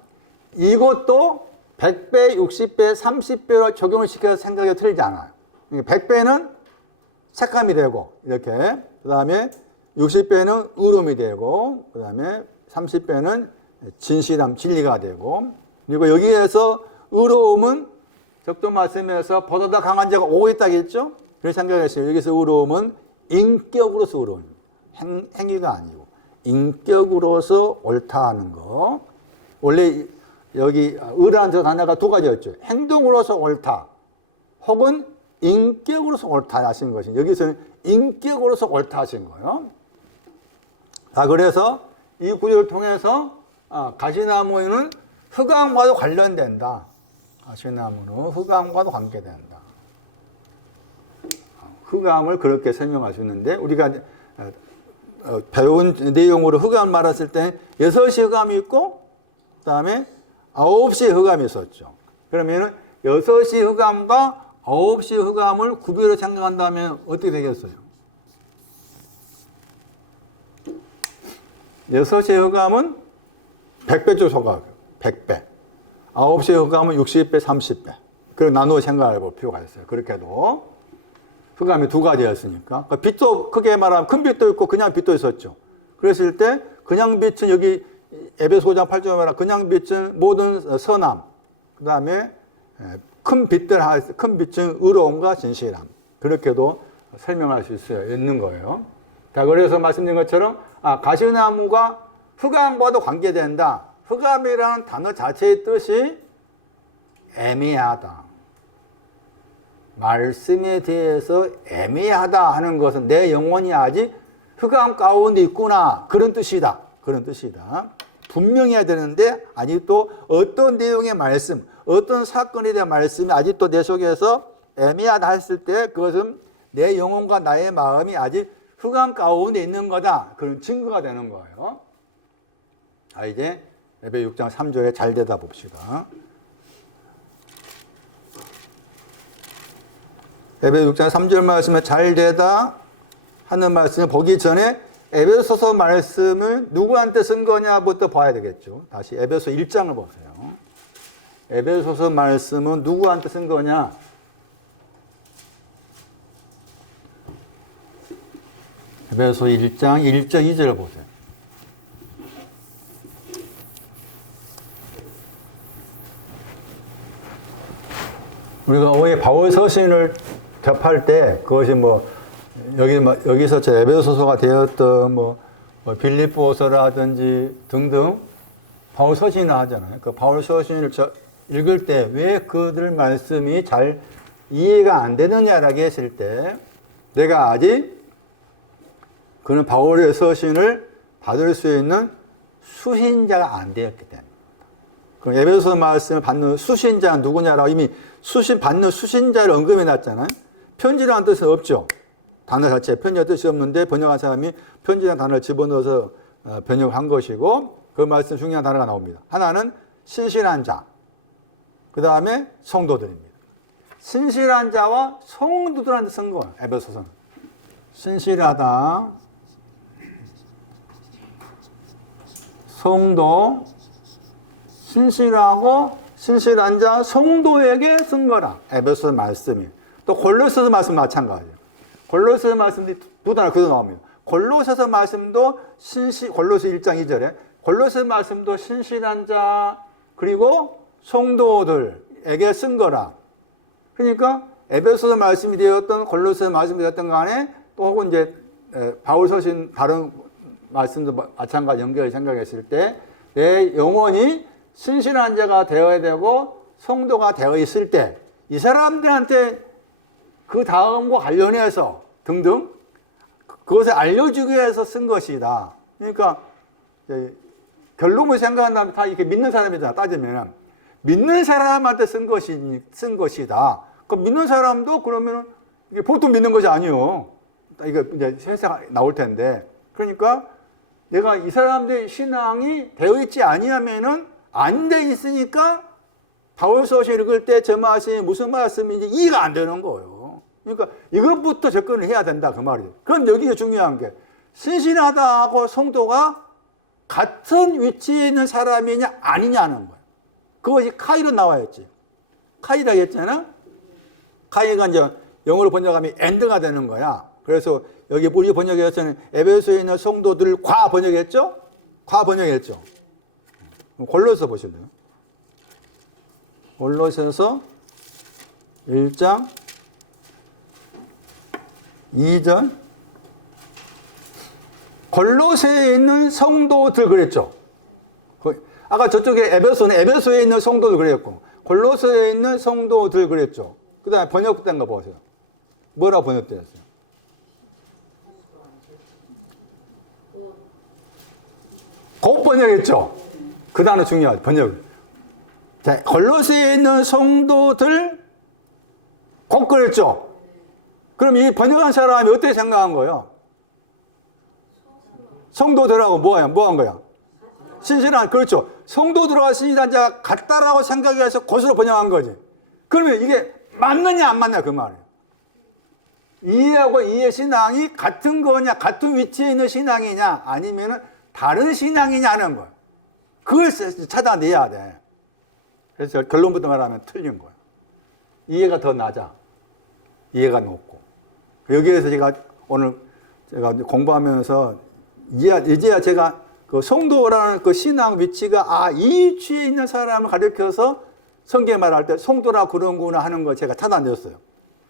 이것도 100배, 60배, 30배로 적용을 시켜서 생각이 틀리지 않아요. 100배는 착함이 되고, 이렇게. 그 다음에 60배는 의로움이 되고, 그 다음에 30배는 진실함, 진리가 되고, 그리고 여기에서 의로움은 적도 말씀에서 보다 강한 자가 오고 있다고 했죠? 그래서 생각했어요. 여기서 의로움은 인격으로서 의로움입니다. 행위가 아니고. 인격으로서 옳다 하는 거. 원래 여기 의라는 저 단어가 두 가지였죠. 행동으로서 옳다. 혹은 인격으로서 옳다 하신 것이. 여기서는 인격으로서 옳다 하신 거예요. 자, 그래서 이 구절을 통해서 가시나무에는 흑암과도 관련된다. 가시나무는 흑암과도 관계된다. 흑암을 그렇게 설명할 수 있는데 우리가 배운 내용으로 흑암을 말했을 때 6시 흑암이 있고 그 다음에 9시 흑암이 있었죠. 그러면 6시 흑암과 9시 흑암을 구별로 생각한다면 어떻게 되겠어요? 6시 흑암은 100배죠, 소각. 100배. 9시 흑암은 60배, 30배. 그걸 나누어 생각해 볼 필요가 있어요. 그렇게도. 흑암이 두 가지였으니까. 빛도 크게 말하면 큰 빛도 있고 그냥 빛도 있었죠. 그랬을 때 그냥 빛은 여기 에베소 5장 8절에 말하면 그냥 빛은 모든 선함. 그 다음에 큰 빛은 의로움과 진실함. 그렇게도 설명할 수 있는 거예요. 자, 그래서 말씀드린 것처럼 가시나무가 흑암과도 관계된다. 흑암이라는 단어 자체의 뜻이 애매하다. 말씀에 대해서 애매하다 하는 것은 내 영혼이 아직 흑암 가운데 있구나. 그런 뜻이다. 그런 뜻이다. 분명히 해야 되는데 아직도 어떤 내용의 말씀, 어떤 사건에 대한 말씀이 아직도 내 속에서 애매하다 했을 때 그것은 내 영혼과 나의 마음이 아직 흑암 가운데 있는 거다. 그런 증거가 되는 거예요. 이제 에베 6장 3절에 잘 되다 봅시다. 에베 6장 3절 말씀에 잘 되다 하는 말씀을 보기 전에 에베소서 말씀을 누구한테 쓴 거냐부터 봐야 되겠죠. 다시 에베소 1장을 보세요. 에베소서 말씀은 누구한테 쓴 거냐? 에베소 1장 1절 2절을 보세요. 우리가 오해 바울 서신을 접할 때 그것이 여기서 저 에베소서가 되었던 빌립보서라든지 등등 바울 서신을 하잖아요. 그 바울 서신을 읽을 때 왜 그들 말씀이 잘 이해가 안 되느냐라고 했을 때 내가 아직 그는 바울의 서신을 받을 수 있는 수신자가 안 되었기 때문에. 그럼 에베소 말씀을 받는 수신자는 누구냐라고 이미 받는 수신자를 언급해 놨잖아요. 편지라는 뜻은 없죠. 단어 자체에 편지라는 뜻이 없는데 번역한 사람이 편지라는 단어를 집어넣어서 번역한 것이고 그 말씀 중요한 단어가 나옵니다. 하나는 신실한 자, 그 다음에 성도들입니다. 신실한 자와 성도들한테 쓴 거예요. 에베소서는. 신실하다, 성도, 신실하고 신실한 자, 성도에게 쓴 거라. 에베소서 말씀이. 또 골로새서 말씀 마찬가지예요. 골로새서 말씀이 두 단어 그대로 나옵니다. 골로새서 말씀도 골로새 1장 2절에 골로새 말씀도 신실한 자 그리고 성도들에게 쓴 거라. 그러니까 에베소서 말씀이 되었던 골로새 말씀이 되었던 간에 또 혹은 이제 바울 서신 다른 말씀도 마찬가지 연결을 생각했을 때 내 영혼이 신실한 자가 되어야 되고 성도가 되어 있을 때 이 사람들한테 그 다음과 관련해서 등등 그것을 알려주기 위해서 쓴 것이다. 그러니까 결론을 생각한다면 다 이렇게 믿는 사람이다 따지면 믿는 사람한테 쓴 것이다. 그럼 믿는 사람도 그러면 이게 보통 믿는 것이 아니요. 이거 이제 세상 나올 텐데 그러니까 내가 이 사람들의 신앙이 되어 있지 아니하면은 안 돼 있으니까 바울 서신 읽을 때 저 말씀이 무슨 말씀인지 이해가 안 되는 거예요. 그러니까 이것부터 접근을 해야 된다 그 말이에요. 그럼 여기가 중요한 게 신실하다하고 성도가 같은 위치에 있는 사람이냐 아니냐는 거예요. 그것이 카이로 나와있지. 카이라 했잖아. 카이가 이제 영어로 번역하면 엔드가 되는 거야. 그래서 여기 우리 번역에서는 에베소에 있는 성도들과 번역했죠? 과 번역했죠. 골로새 보실래요? 골로새서 1장 2절 골로새에 있는 성도들 그랬죠. 아까 저쪽에 에베소에 있는 성도들 그랬고 골로새에 있는 성도들 그랬죠. 그 다음에 번역된 거 보세요. 뭐라고 번역되었어요? 곧 번역했죠. 그 단어 중요하죠. 번역. 자, 골로새에 있는 성도들 곧 그랬죠. 그럼 이 번역한 사람이 어떻게 생각한 거예요? 성도들하고 뭐한 거야? 신실한, 그렇죠. 성도들과 신실한 자가 같다라고 생각해서 곧으로 번역한 거지. 그러면 이게 맞느냐 안 맞냐 그 말이에요. 이해하고 이해 신앙이 같은 거냐, 같은 위치에 있는 신앙이냐, 아니면은 다른 신앙이냐는 거예요. 그걸 찾아내야 돼. 그래서 결론부터 말하면 틀린 거예요. 이해가 더 낮아. 이해가 높고. 여기에서 제가 오늘 공부하면서 이제야 제가 그 성도라는 그 신앙 위치가 이 위치에 있는 사람을 가리켜서 성경에 말할 때 성도라 그런구나 하는 걸 제가 찾아냈어요.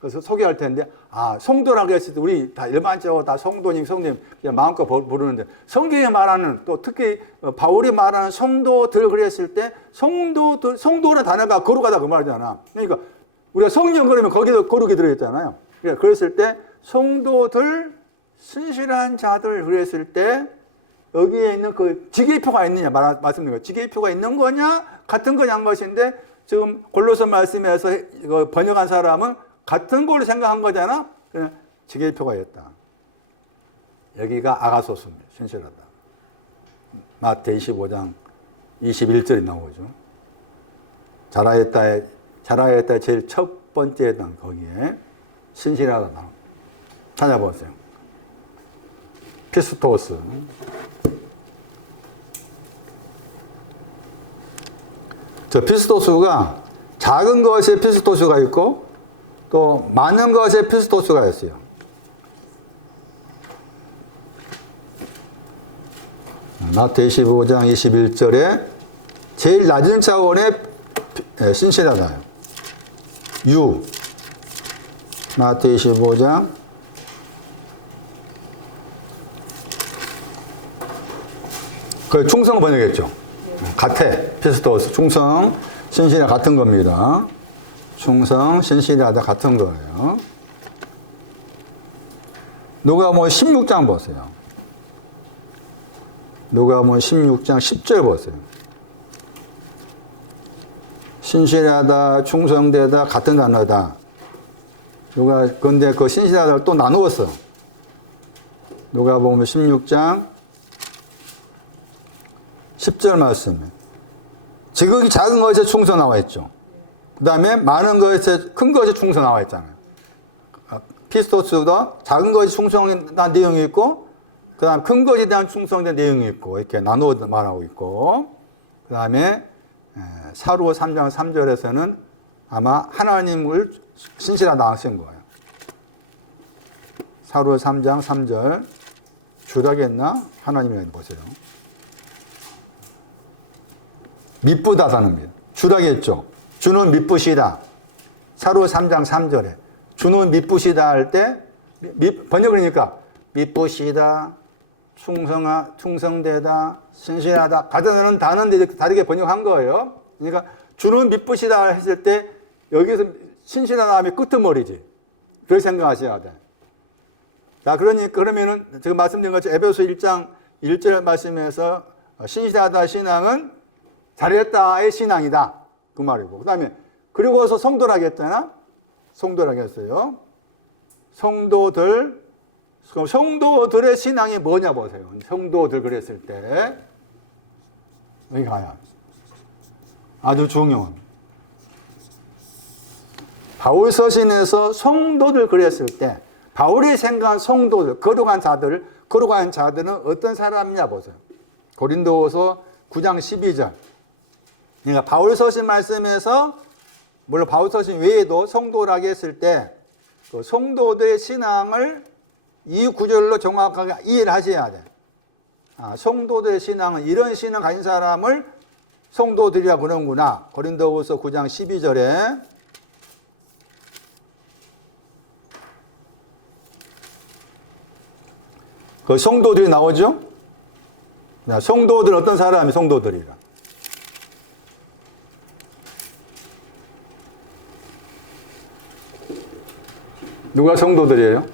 그래서 소개할 텐데, 성도라고 했을 때 우리 다 일반적으로 다 성도님 그냥 마음껏 부르는데, 성경이 말하는 또 특히 바울이 말하는 성도들 그랬을 때 성도라는 단어가 거룩하다 그 말이잖아. 그러니까 우리가 성령 그러면 거기도 거룩이 들어있잖아요. 그랬을 때 성도들 신실한 자들 그랬을 때 여기에 있는 그 지계표가 있느냐 말씀드린 거예요. 지계표가 있는 거냐 같은 거냐 한 것인데 지금 골로새 말씀에서 이거 번역한 사람은 같은 걸로 생각한 거잖아. 그냥 지계표가 있다. 여기가 아가소스입니다. 신실하다. 마태 25장 21절이 나오죠. 자라야겠다 제일 첫 번째 단 거기에 신실하다 나옵니다. 찾아보세요. 피스토스. 저 피스토스가 작은 것에 피스토스가 있고 또 많은 것에 피스토스가 있어요. 마태 25장 21절에 제일 낮은 차원의 신실하다요. 유. 마태 25장 그 충성 번역했죠. 같아. 피스토스. 충성, 신실하다 같은 겁니다. 충성, 신실하다 같은 거예요. 누가복음 16장 보세요. 누가복음 16장 10절 보세요. 신실하다, 충성되다 같은 단어다. 근데 그 신실하다를 또 나누었어. 누가복음 16장 10절 말씀에 지극히 작은 것에 충성 나와 있죠. 그 다음에 많은 것에 큰 것에 충성 나와 있잖아요. 피스토스도 작은 것에 충성에 대한 내용이 있고 그 다음 큰 것에 대한 충성에 대한 내용이 있고 이렇게 나누어 말하고 있고 그 다음에 사도 3장 3절에서는 아마 하나님을 신실하다 하신 거예요. 사도 3장 3절 주라겠나? 하나님이라는 보세요. 미쁘다 단어입니다. 주라겠죠. 주는 미쁘시다. 사도 3장 3절에 주는 미쁘시다 할 때 번역이니까 미쁘시다, 충성되다, 신실하다 같은 단어인데 다르게 번역한 거예요. 그러니까 주는 미쁘시다 했을 때 여기서 신실하다 하면 끄트머리지. 그렇게 생각하셔야 돼. 자, 그러면은 지금 말씀드린 것처럼 에베소 1장 1절 말씀에서 신실하다 신앙은 잘했다의 신앙이다. 그 말이고. 그 다음에, 그리고서 성도라고 했잖아? 성도라고 했어요. 성도들의 신앙이 뭐냐 보세요. 성도들 그랬을 때. 여기 가야. 아주 중요한. 바울 서신에서 성도들 그랬을 때, 바울이 생각한 성도들, 거룩한 자들은 어떤 사람이냐 보세요. 고린도후서 9장 12절. 그러니까 바울 서신 말씀에서 물론 바울 서신 외에도 성도라고 했을 때 그 성도들의 신앙을 이 구절로 정확하게 이해를 하셔야 돼. 성도들의 신앙은 이런 신앙 가진 사람을 성도들이라고 그러는구나. 고린도후서 9장 12절에 그 성도들이 나오죠? 성도들 어떤 사람이 성도들이라. 누가 성도들이에요?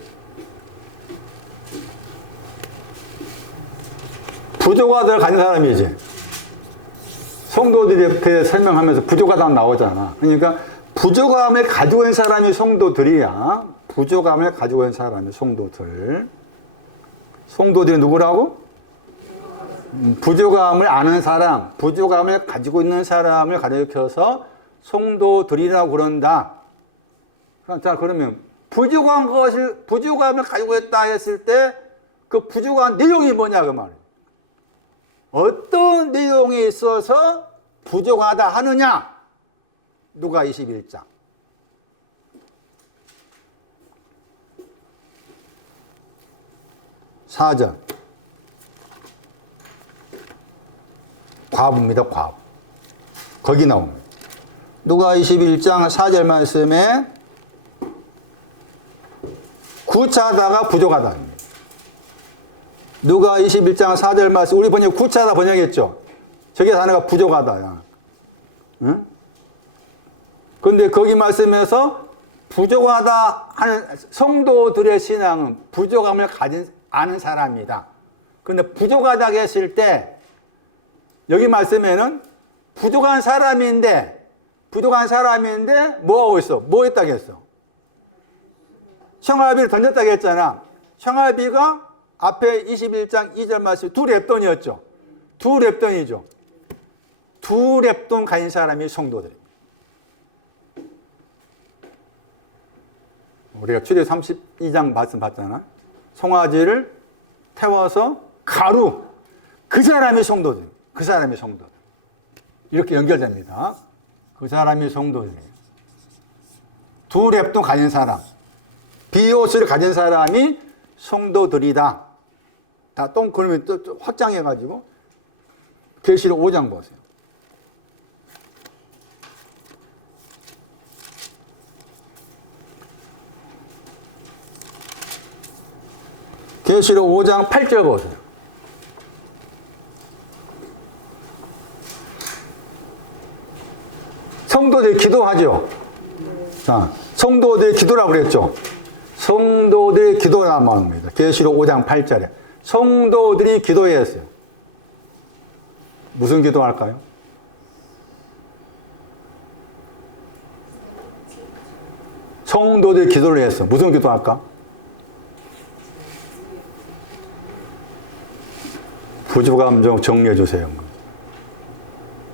부조가들 가진 사람이지. 성도들이 이렇게 설명하면서 부조가당 나오잖아. 그러니까 부조감을 가지고 있는 사람이 성도들이야. 부조감을 가지고 있는 사람이 성도들. 성도들이 누구라고? 부조감을 아는 사람, 부조감을 가지고 있는 사람을 가리켜서 성도들이라고 그런다. 자, 그러면 부족감을 가지고 있다 했을 때 그 부족한 내용이 뭐냐 그 말이에요. 어떤 내용에 있어서 부족하다 하느냐? 누가 21장. 사절. 과부입니다. 과부. 거기 나옵니다. 누가 21장 4절 말씀에 구차하다가 부족하다. 누가 21장 4절 말씀, 우리 번역 구차하다 번역했죠. 저게 단어가 부족하다야. 응? 근데 거기 말씀에서 부족하다 하는 성도들의 신앙은 부족함을 가진 아는 사람이다. 근데 부족하다 했을 때 여기 말씀에는 부족한 사람인데 뭐 하고 있어? 뭐 했다고 했어? 청아비를 던졌다고 했잖아. 청아비가 앞에 21장 2절 말씀 두 렙돈이었죠. 두 렙돈이죠. 두 렙돈 가진 사람이 성도들입니다. 우리가 출애굽 32장 말씀 봤잖아. 송아지를 태워서 가루. 그 사람이 성도들. 그 사람이 성도들. 이렇게 연결됩니다. 그 사람이 성도들이에요. 두 렙돈 가진 사람. 비옷을 가진 사람이 성도들이다. 다 또 그러면 또 확장해가지고 계시록 5장 보세요. 계시록 5장 8절 보세요. 성도들이 기도하죠. 자, 성도들이 기도라고 그랬죠. 성도들이 기도라고 말합니다. 계시록 5장 8절에 성도들이 기도했어요. 무슨 기도할까요? 성도들이 기도를 했어. 무슨 기도할까? 부족함 좀 정리해 주세요.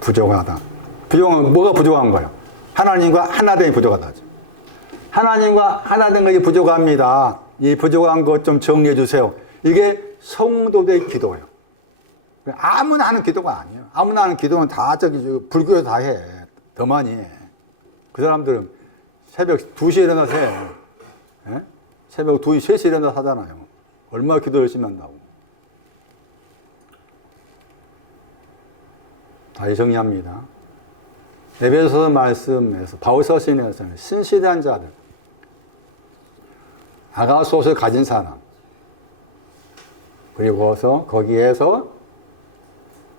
부족하다. 부족한 뭐가 부족한 거야? 하나님과 하나됨이 부족하다. 하나님과 하나된 것이 부족합니다. 이 부족한 것 좀 정리해 주세요. 이게 성도들의 기도예요. 아무나 하는 기도가 아니에요. 아무나 하는 기도는 다 저기 불교에서 다 해. 더 많이 해. 그 사람들은 새벽 2시에 일어나서 해. 예? 새벽 2시, 3시에 일어나서 하잖아요. 얼마나 기도 열심히 한다고. 다시 정리합니다. 에베소서 말씀에서 바울 서신에서는 신실한 자들, 아가소스를 가진 사람, 그리고서 거기에서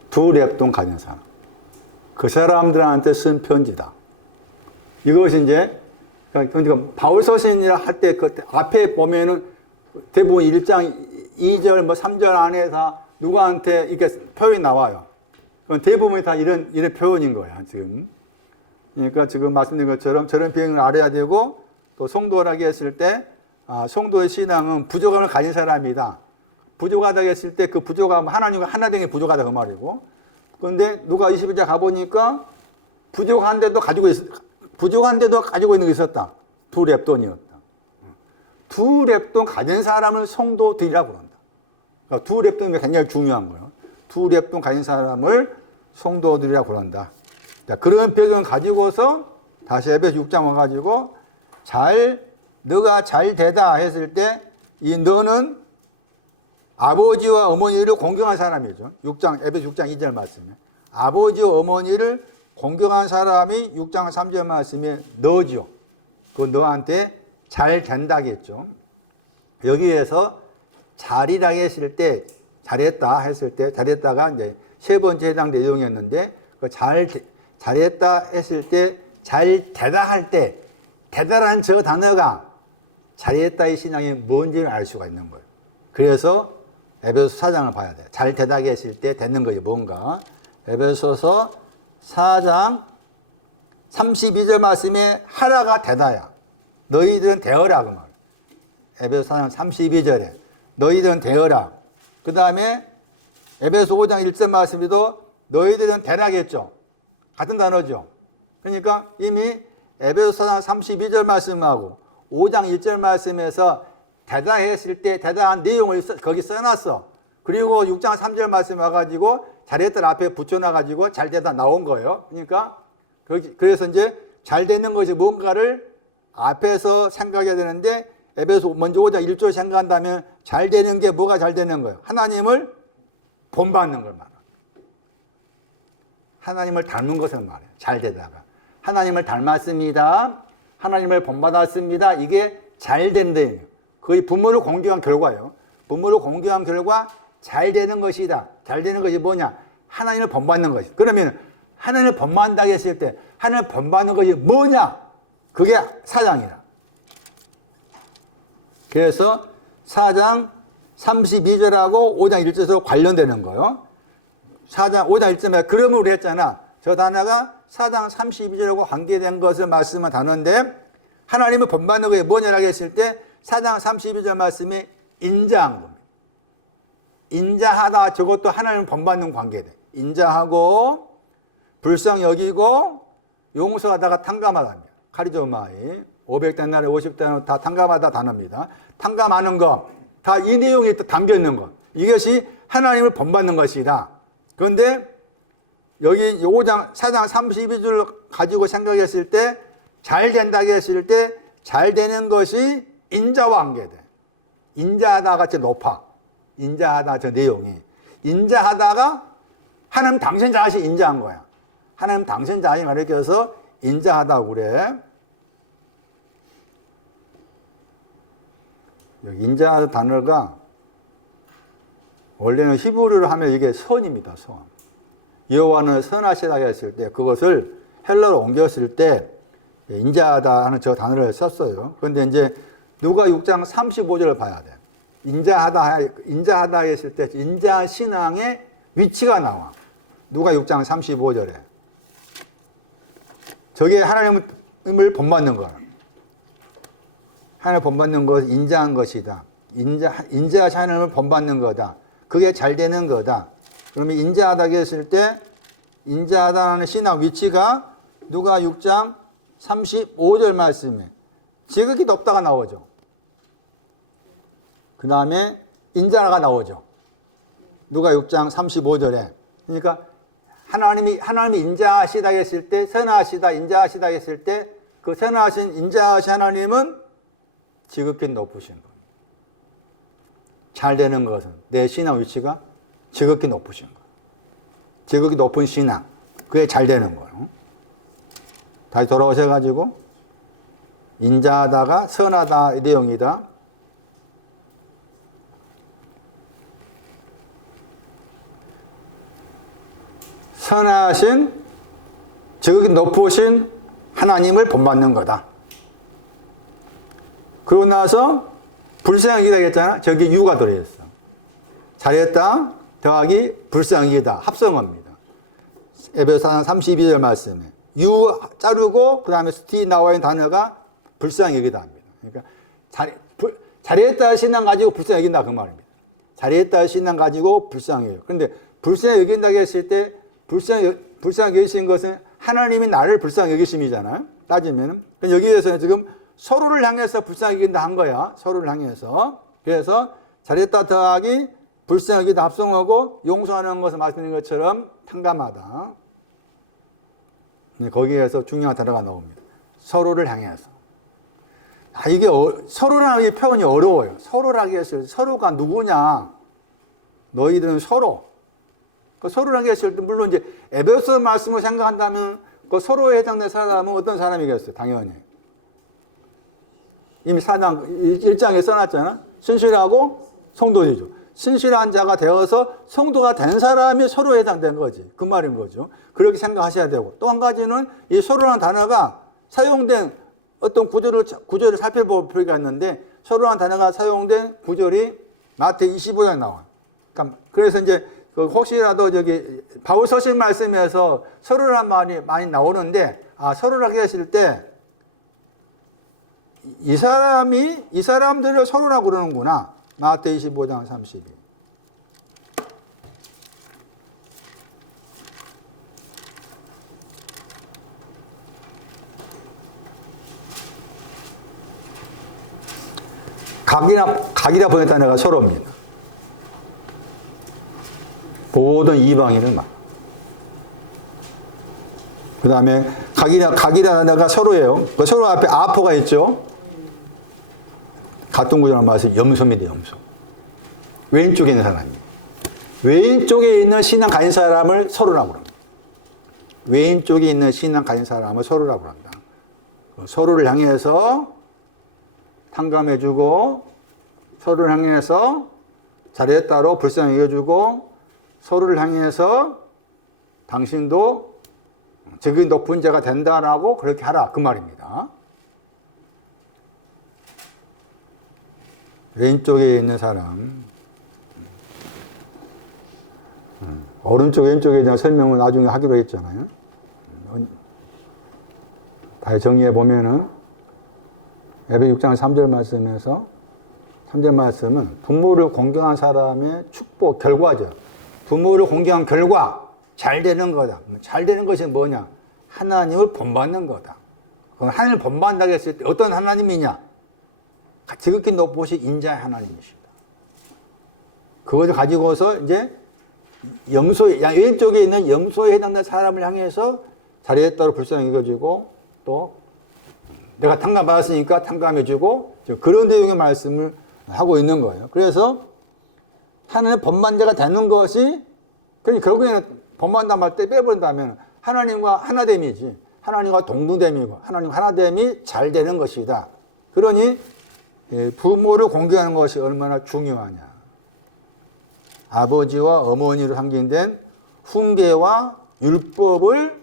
두 렙돈 가진 사람, 그 사람들한테 쓴 편지다. 이것이 이제 그러니까 바울 서신이라 할 때 그 앞에 보면은 대부분 1장 2절 뭐 3절 안에서 누구한테 이렇게 표현이 나와요. 대부분이 다 이런 표현인 거야, 지금. 그러니까 지금 말씀드린 것처럼 저런 비행을 알아야 되고, 또 성도라고 했을 때, 성도의 신앙은 부족함을 가진 사람이다. 부족하다고 했을 때 그 부족함, 하나님과 하나됨이 부족하다 그 말이고. 그런데 누가 21장 가보니까 부족한데도 가지고 있는 게 있었다. 두 렙돈이었다. 두 렙돈 가진 사람을 성도들이라고 그런다. 그러니까 두 렙돈이 굉장히 중요한 거예요. 두 렙돈 가진 사람을 성도들이라고 그런다. 자, 그런 배경을 가지고서 다시 에베소 6장 와가지고 너가 잘 되다 했을 때 이 너는 아버지와 어머니를 공경한 사람이죠. 에베소 6장 2절 말씀에. 아버지와 어머니를 공경한 사람이 6장 3절 말씀에 너죠. 그 너한테 잘 된다겠죠. 여기에서 잘이라고 했을 때 잘했다 했을 때 잘했다가 이제 세 번째 해당 내용이었는데 그 잘했다 했을 때 잘 되다 할 때 대단한 저 단어가 잘했다의 신앙이 뭔지를 알 수가 있는 거예요. 그래서 에베소서 4장을 봐야 돼요. 잘 되다 했을 때 되는 것이 뭔가. 에베소서 4장 32절 말씀에 하라가 되다야. 너희들은 되어라 그 말. 에베소 4장 32절에 너희들은 되어라. 그 다음에 에베소 5장 1절 말씀에도 너희들은 되라겠죠. 같은 단어죠. 그러니까 이미 에베소 4장 32절 말씀하고 5장 1절 말씀에서 되다 했을 때 대단한 내용을 거기 써놨어. 그리고 6장 3절 말씀 와가지고 잘했다 앞에 붙여놔가지고 잘 되다 나온 거예요. 그러니까 그래서 이제 잘 되는 것이 뭔가를 앞에서 생각해야 되는데 에베소 먼저 5장 1절 생각한다면 잘 되는 게 뭐가 잘 되는 거예요? 하나님을 본받는 걸 말해요. 하나님을 닮은 것을 말해요. 잘 되다가. 하나님을 닮았습니다. 하나님을 본받았습니다. 이게 잘 된다. 거의 부모를 공경한 결과예요. 부모를 공경한 결과 잘 되는 것이다. 잘 되는 것이 뭐냐? 하나님을 본받는 것이다. 그러면 하나님을 본받는다고 했을 때 하나님을 본받는 것이 뭐냐? 그게 4장이다. 그래서 4장 32절하고 5장 1절에서 관련되는 거예요. 4장 5장 1절에 그러면 우리 했잖아. 저 단어가 4장 32절하고 관계된 것을 말씀한 단어인데 하나님을 본받는 것이 뭐냐라고 했을 때 4장 32절 말씀이 인자한 겁니다. 인자하다 저것도 하나님을 본받는 관계돼. 인자하고 불쌍히 여기고 용서하다가 탕감하다입니다. 카리조마이 500데나리 50데나리 다 탕감하다 단어입니다. 탕감하는 거 다 이 내용이 또 담겨 있는 것. 이것이 하나님을 본받는 것이다. 그런데 여기 5장 4장 32절 가지고 생각했을 때 잘 된다고 했을 때 잘 되는 것이 인자와 관계돼. 인자하다가 저 높아. 인자하다 저 내용이. 인자하다가 하나님 당신 자신이 인자한 거야. 하나님 당신 자신이 가르쳐서 인자하다고 그래. 여기 인자하다 단어가 원래는 히브리어로 하면 이게 선입니다. 선. 여호와는 선하시다고 했을 때 그것을 헬라로 옮겼을 때 인자하다 하는 저 단어를 썼어요. 그런데 이제 누가 6장 35절을 봐야 돼. 인자하다 했을 때 인자 신앙의 위치가 나와. 누가 6장 35절에. 저게 하나님을 본받는 거야. 하나님을 본받는 것은 인자한 것이다. 인자하신 하나님을 본받는 거다. 그게 잘 되는 거다. 그러면 인자하다고 했을 때 인자하다는 신앙 위치가 누가 6장 35절 말씀에 지극히 높다가 나오죠. 그 다음에 인자가 나오죠. 누가 6장 35절에. 그러니까 하나님이 인자하시다 했을 때 선하시다 인자하시다 했을 때 그 선하신 인자하신 하나님은 지극히 높으신 것. 잘 되는 것은 내 신앙 위치가 지극히 높으신 것. 지극히 높은 신앙. 그게 잘 되는 거예요. 다시 돌아오셔가지고 인자하다가 선하다 이 내용이다. 선하신 지극히 높으신 하나님을 본받는 거다. 그러고 나서 불쌍하기다 했잖아. 저기 유가 들어있어. 잘했다 더하기 불쌍하기다 합성어입니다. 에베소서 32절 말씀에 유 자르고 그 다음에 스티 나와 있는 단어가 불쌍히 여기다 합니다. 그러니까 잘했다 신앙 가지고 불쌍히 여긴다 그 말입니다. 잘했다 신앙 가지고 불쌍히 여겨. 그런데 불쌍히 여긴다고 했을 때 불쌍히 여기신 것은 하나님이 나를 불쌍히 여기심이잖아요. 따지면은. 여기에서는 지금 서로를 향해서 불쌍히 여긴다 한 거야. 서로를 향해서. 그래서 잘했다 더하기 불쌍히 여기다 합성하고 용서하는 것을 말씀드린 것처럼 탕감하다. 거기에서 중요한 단어가 나옵니다. 서로를 향해서. 이게 서로라는 이 표현이 어려워요. 서로라고 했을 때 서로가 누구냐? 너희들은 서로. 그 서로라고 했을 때 물론 이제 에베소 말씀을 생각한다면 그 서로에 해당된 사람은 어떤 사람이겠어요? 당연히. 이미 4장 1장에 써놨잖아. 신실하고 성도이죠. 신실한 자가 되어서 성도가 된 사람이 서로에 해당된 거지. 그 말인 거죠. 그렇게 생각하셔야 되고. 또 한 가지는 이 서로라는 단어가 사용된 어떤 구절을 살펴볼 필요가 있는데 서로라는 단어가 사용된 구절이 마태복음 25장에 나와요. 그래서 이제 혹시라도 저기 바울 서신 말씀에서 서로라는 말이 많이 나오는데 서로라고 했을 때 이 사람들을 서로라고 그러는구나. 마태복음 25장 32. 각이라 보냈다는 애가 서로입니다. 모든 이방인을 말. 그 다음에 각이라는 애가 서로예요. 그 서로 앞에 아포가 있죠. 같은 구조란 말은 염소입니다. 염소. 왼쪽에 있는 사람이. 왼쪽에 있는 신앙 가진 사람을 서로라고 합니다. 왼쪽에 있는 신앙 가진 사람을 서로라고 합니다. 서로를 향해서 탕감해주고 서로를 향해서 잘했다로 불쌍히 여겨주고 서로를 향해서 당신도 적이 높은 자가 된다라고 그렇게 하라 그 말입니다. 왼쪽에 있는 사람 오른쪽 왼쪽에 대한 설명을 나중에 하기로 했잖아요. 다시 정리해 보면은 에베 6장 3절 말씀에서 3절 말씀은 부모를 공경한 사람의 축복 결과죠. 부모를 공경한 결과 잘 되는 거다. 잘 되는 것이 뭐냐? 하나님을 본받는 거다. 그럼 하나님을 본받는다고 했을 때 어떤 하나님이냐? 지극히 높으신 인자의 하나님이시다. 그것을 가지고서 이제 염소에, 왼쪽에 있는 염소에 해당되는 사람을 향해서 잘했다고 불쌍히 여겨주고 또 내가 탕감받았으니까 탕감해주고 그런 내용의 말씀을 하고 있는 거예요. 그래서 하나님의 본만자가 되는 것이 그러니까 결국에는 본만담 할 때 빼버린다면 하나님과 하나됨이지 하나님과 동등됨이고 하나님 하나됨이 잘 되는 것이다. 그러니 부모를 공경하는 것이 얼마나 중요하냐. 아버지와 어머니로 상징된 훈계와 율법을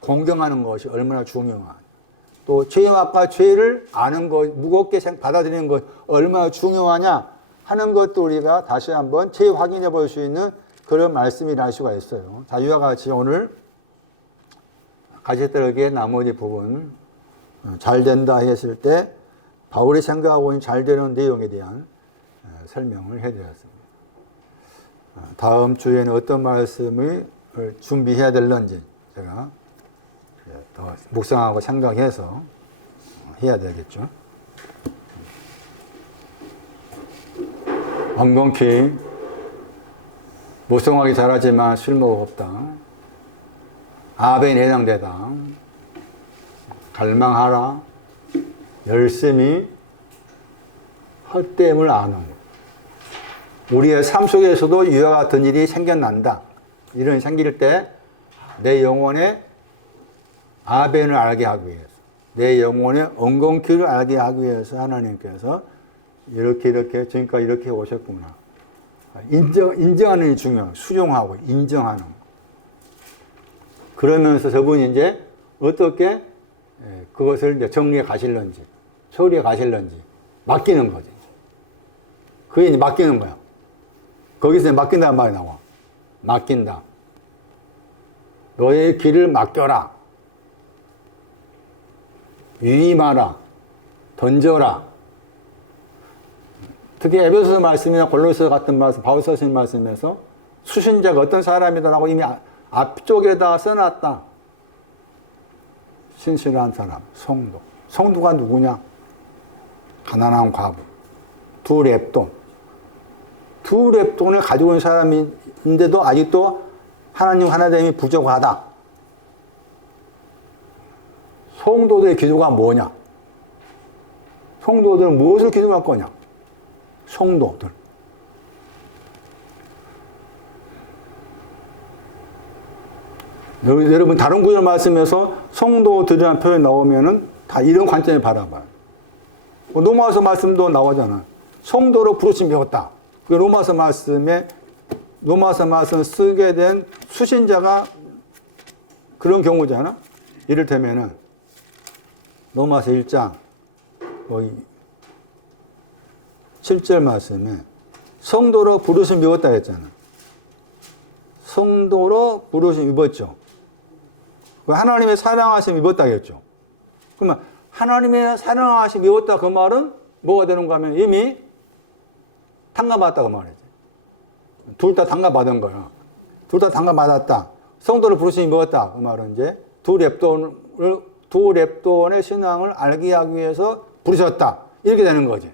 공경하는 것이 얼마나 중요하냐. 또 죄악과 죄를 아는 것, 무겁게 받아들이는 것 얼마나 중요하냐 하는 것도 우리가 다시 한번 재확인해 볼 수 있는 그런 말씀이라 할 수가 있어요. 자, 이와 같이 오늘 가시떨기의 나머지 부분 잘 된다 했을 때 바울이 생각하고 있는 잘 되는 내용에 대한 설명을 해드렸습니다. 다음 주에는 어떤 말씀을 준비해야 될런지 제가 더 묵상하고 생각해서 해야 되겠죠. 엉겅퀴 무성하게 잘하지만 쓸모가 없다. 아벤에 해당되다. 갈망하라. 열심히 헛됨을 아는. 우리의 삶 속에서도 이와 같은 일이 생겨난다. 이런 생길 때 내 영혼의 아벤을 알게 하기 위해서, 내 영혼의 엉겅퀴를 알게 하기 위해서 하나님께서 이렇게 지금까지 이렇게 오셨구나. 인정하는 게 중요해요. 수용하고 인정하는. 그러면서 저분이 이제 어떻게 그것을 이제 정리해 가실런지, 처리해 가실런지 맡기는 거지. 그게 이제 맡기는 거야. 거기서 맡긴다는 말이 나와. 맡긴다. 너의 길을 맡겨라. 위임하라. 던져라. 특히 에베소서 말씀이나 골로새서 같은 말씀, 바울 서신 말씀에서 수신자가 어떤 사람이다라고 이미 앞쪽에다 써놨다. 신실한 사람, 성도. 성도가 누구냐? 가난한 과부, 두 렙돈. 두 렙돈을 가지고 있는 사람인데도 아직도 하나님 하나됨이 부족하다. 성도들의 기도가 뭐냐? 성도들은 무엇을 기도할 거냐? 성도들. 여러분 다른 구절 말씀에서 성도들이라는 표현이 나오면은 다 이런 관점에 바라봐요. 로마서 말씀도 나오잖아. 성도로 부르심 배웠다. 그 로마서 말씀 쓰게 된 수신자가 그런 경우잖아. 이를테면은 로마서 1장 7절 말씀에 성도로 부르심 배웠다 했잖아. 성도로 부르심 입었죠. 하나님의 사랑하심 입었다 했죠. 그러면 하나님의 사랑하심 입었다 그 말은 뭐가 되는가 하면 이미 탕감받았다 그 말이지. 둘 다 탕감받은 거야. 둘 다 탕감받았다. 성도를 부르심 입었다 그 말은 이제 두 렙돈의 신앙을 알게 하기 위해서 부르셨다. 이렇게 되는 거지.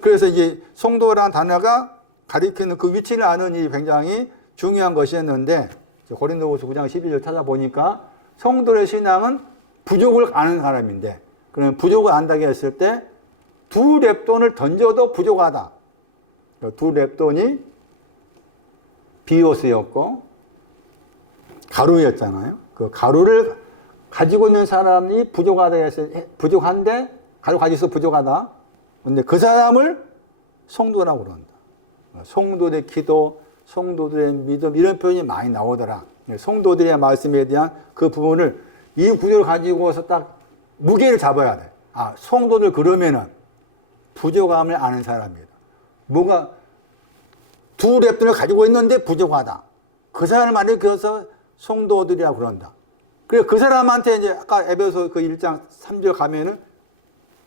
그래서 이제 성도라는 단어가 가리키는 그 위치를 아는 일이 굉장히 중요한 것이었는데 고린도후서 9장 12절 찾아보니까 성도의 신앙은 부족을 아는 사람인데 그러면 부족을 안다고 했을 때 두 렙돈을 던져도 부족하다. 두 렙돈이 비오스였고 가루였잖아요. 그 가루를 가지고 있는 사람이 부족한데 가루 가지고 있어 부족하다. 근데 그 사람을 성도라고 그런다. 성도들의 기도, 성도들의 믿음 이런 표현이 많이 나오더라. 성도들의 말씀에 대한 그 부분을 이 구조를 가지고서 딱 무게를 잡아야 돼. 아, 성도들 그러면은 부족함을 아는 사람이다. 뭐가 두 랩들을 가지고 있는데 부족하다. 그 사람을 많이 그어서 성도들이라고 그런다. 그래서 그 사람한테 이제 아까 에베소 그 1장 3절 가면은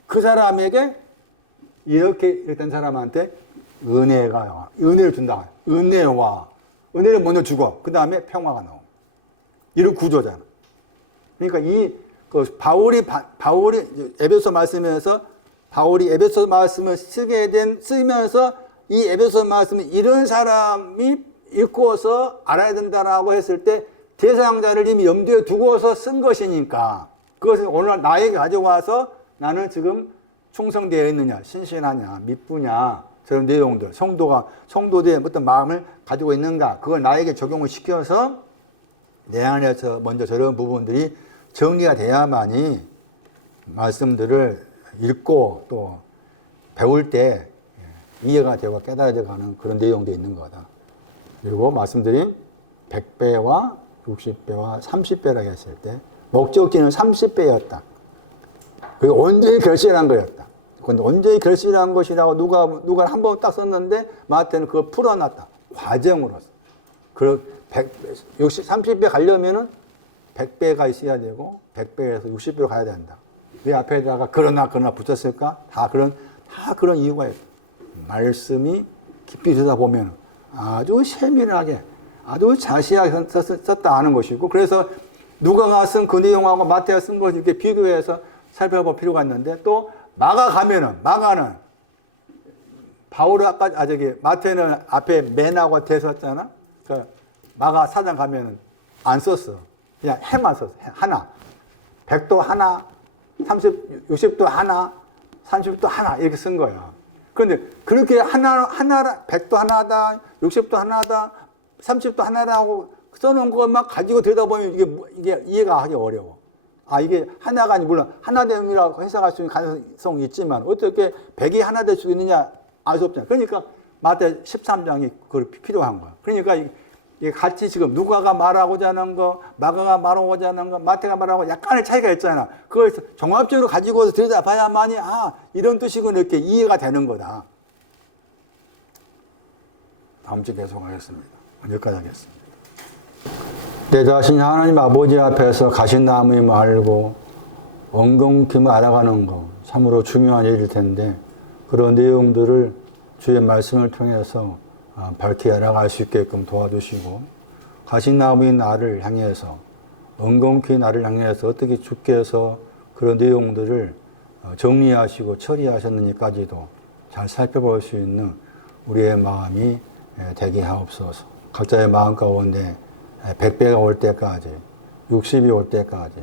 그 사람에게 이렇게 된 사람한테 은혜가 은혜를 준다. 은혜와 은혜를 먼저 주고 그 다음에 평화가 나옵니다. 이런 구조잖아. 그러니까 그 바울이 에베소 말씀에서 바울이 에베소 말씀을 쓰면서 이 에베소 말씀을 이런 사람이 읽고서 알아야 된다라고 했을 때 대상자를 이미 염두에 두고서 쓴 것이니까 그것을 오늘 나에게 가져와서 나는 지금 충성되어 있느냐, 신실하냐, 믿부냐 저런 내용들, 성도들의 어떤 마음을 가지고 있는가 그걸 나에게 적용을 시켜서 내 안에서 먼저 저런 부분들이 정리가 돼야만이 말씀들을 읽고 또 배울 때 이해가 되고 깨달아져가는 그런 내용도 있는 거다. 그리고 말씀드린 100배와 60배와 30배라고 했을 때 목적지는 30배였다. 그게 온전히 결실한 거였다. 근데 온전히 결실한 것이라고 누가 한 번 딱 썼는데 마태는 그걸 풀어놨다. 과정으로서. 30배 가려면은 100배가 있어야 되고 100배에서 60배로 가야 된다. 왜 앞에다가 그러나 붙였을까? 다 그런 이유가 있다. 말씀이 깊이 들여다보면 아주 세밀하게 아주 자세하게 썼다 하는 것이고 그래서 누가가 쓴 그 내용하고 마태가 쓴 것을 이렇게 비교해서 살펴볼 필요가 있는데 또 마가는 바울은 마태는 앞에 맨하고 대썼잖아. 그러니까 마가 4장 가면은 안 썼어. 그냥 해만 썼어. 하나. 100도 하나, 60도 하나, 30도 하나 이렇게 쓴 거야. 그런데 그렇게 하나 100도 하나다, 60도 하나다, 30도 하나라고 써놓은 것만 가지고 들여다보면 이게 이해가 하기 어려워. 이게 하나가 아니 물론 하나됨이라고 해석할 수 있는 가능성이 있지만 어떻게 100이 하나 될 수 있느냐 알 수 없잖아. 그러니까 마태 13장이 그걸 필요한 거야. 그러니까 이게 같이 지금 누가가 말하고자 하는 거, 마가가 말하고자 하는 거, 마태가 말하고 약간의 차이가 있잖아. 그걸 종합적으로 가지고 들여다봐야만이 이런 뜻이고 이렇게 이해가 되는 거다. 다음 주에 계속하겠습니다. 여기까지 하겠습니다. 내 자신이 하나님 아버지 앞에서 가시나무임을 알고 엉겅퀴을 알아가는 거 참으로 중요한 일일 텐데 그런 내용들을 주의 말씀을 통해서 밝히 알아갈 수 있게끔 도와주시고 가시나무인 나를 향해서 엉겅퀴 나를 향해서 어떻게 주께서 그런 내용들을 정리하시고 처리하셨는지까지도 잘 살펴볼 수 있는 우리의 마음이 되게 하옵소서. 각자의 마음 가운데 100배가 올 때까지 60이 올 때까지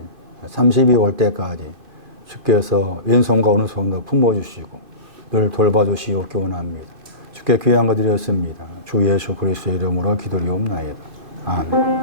30이 올 때까지 주께서 왼손과 오른손으로 품어주시고 늘 돌봐주시옵기 원합니다. 주께 귀한 거 드렸습니다. 주 예수 그리스도의 이름으로 기도리옵나이다. 아멘.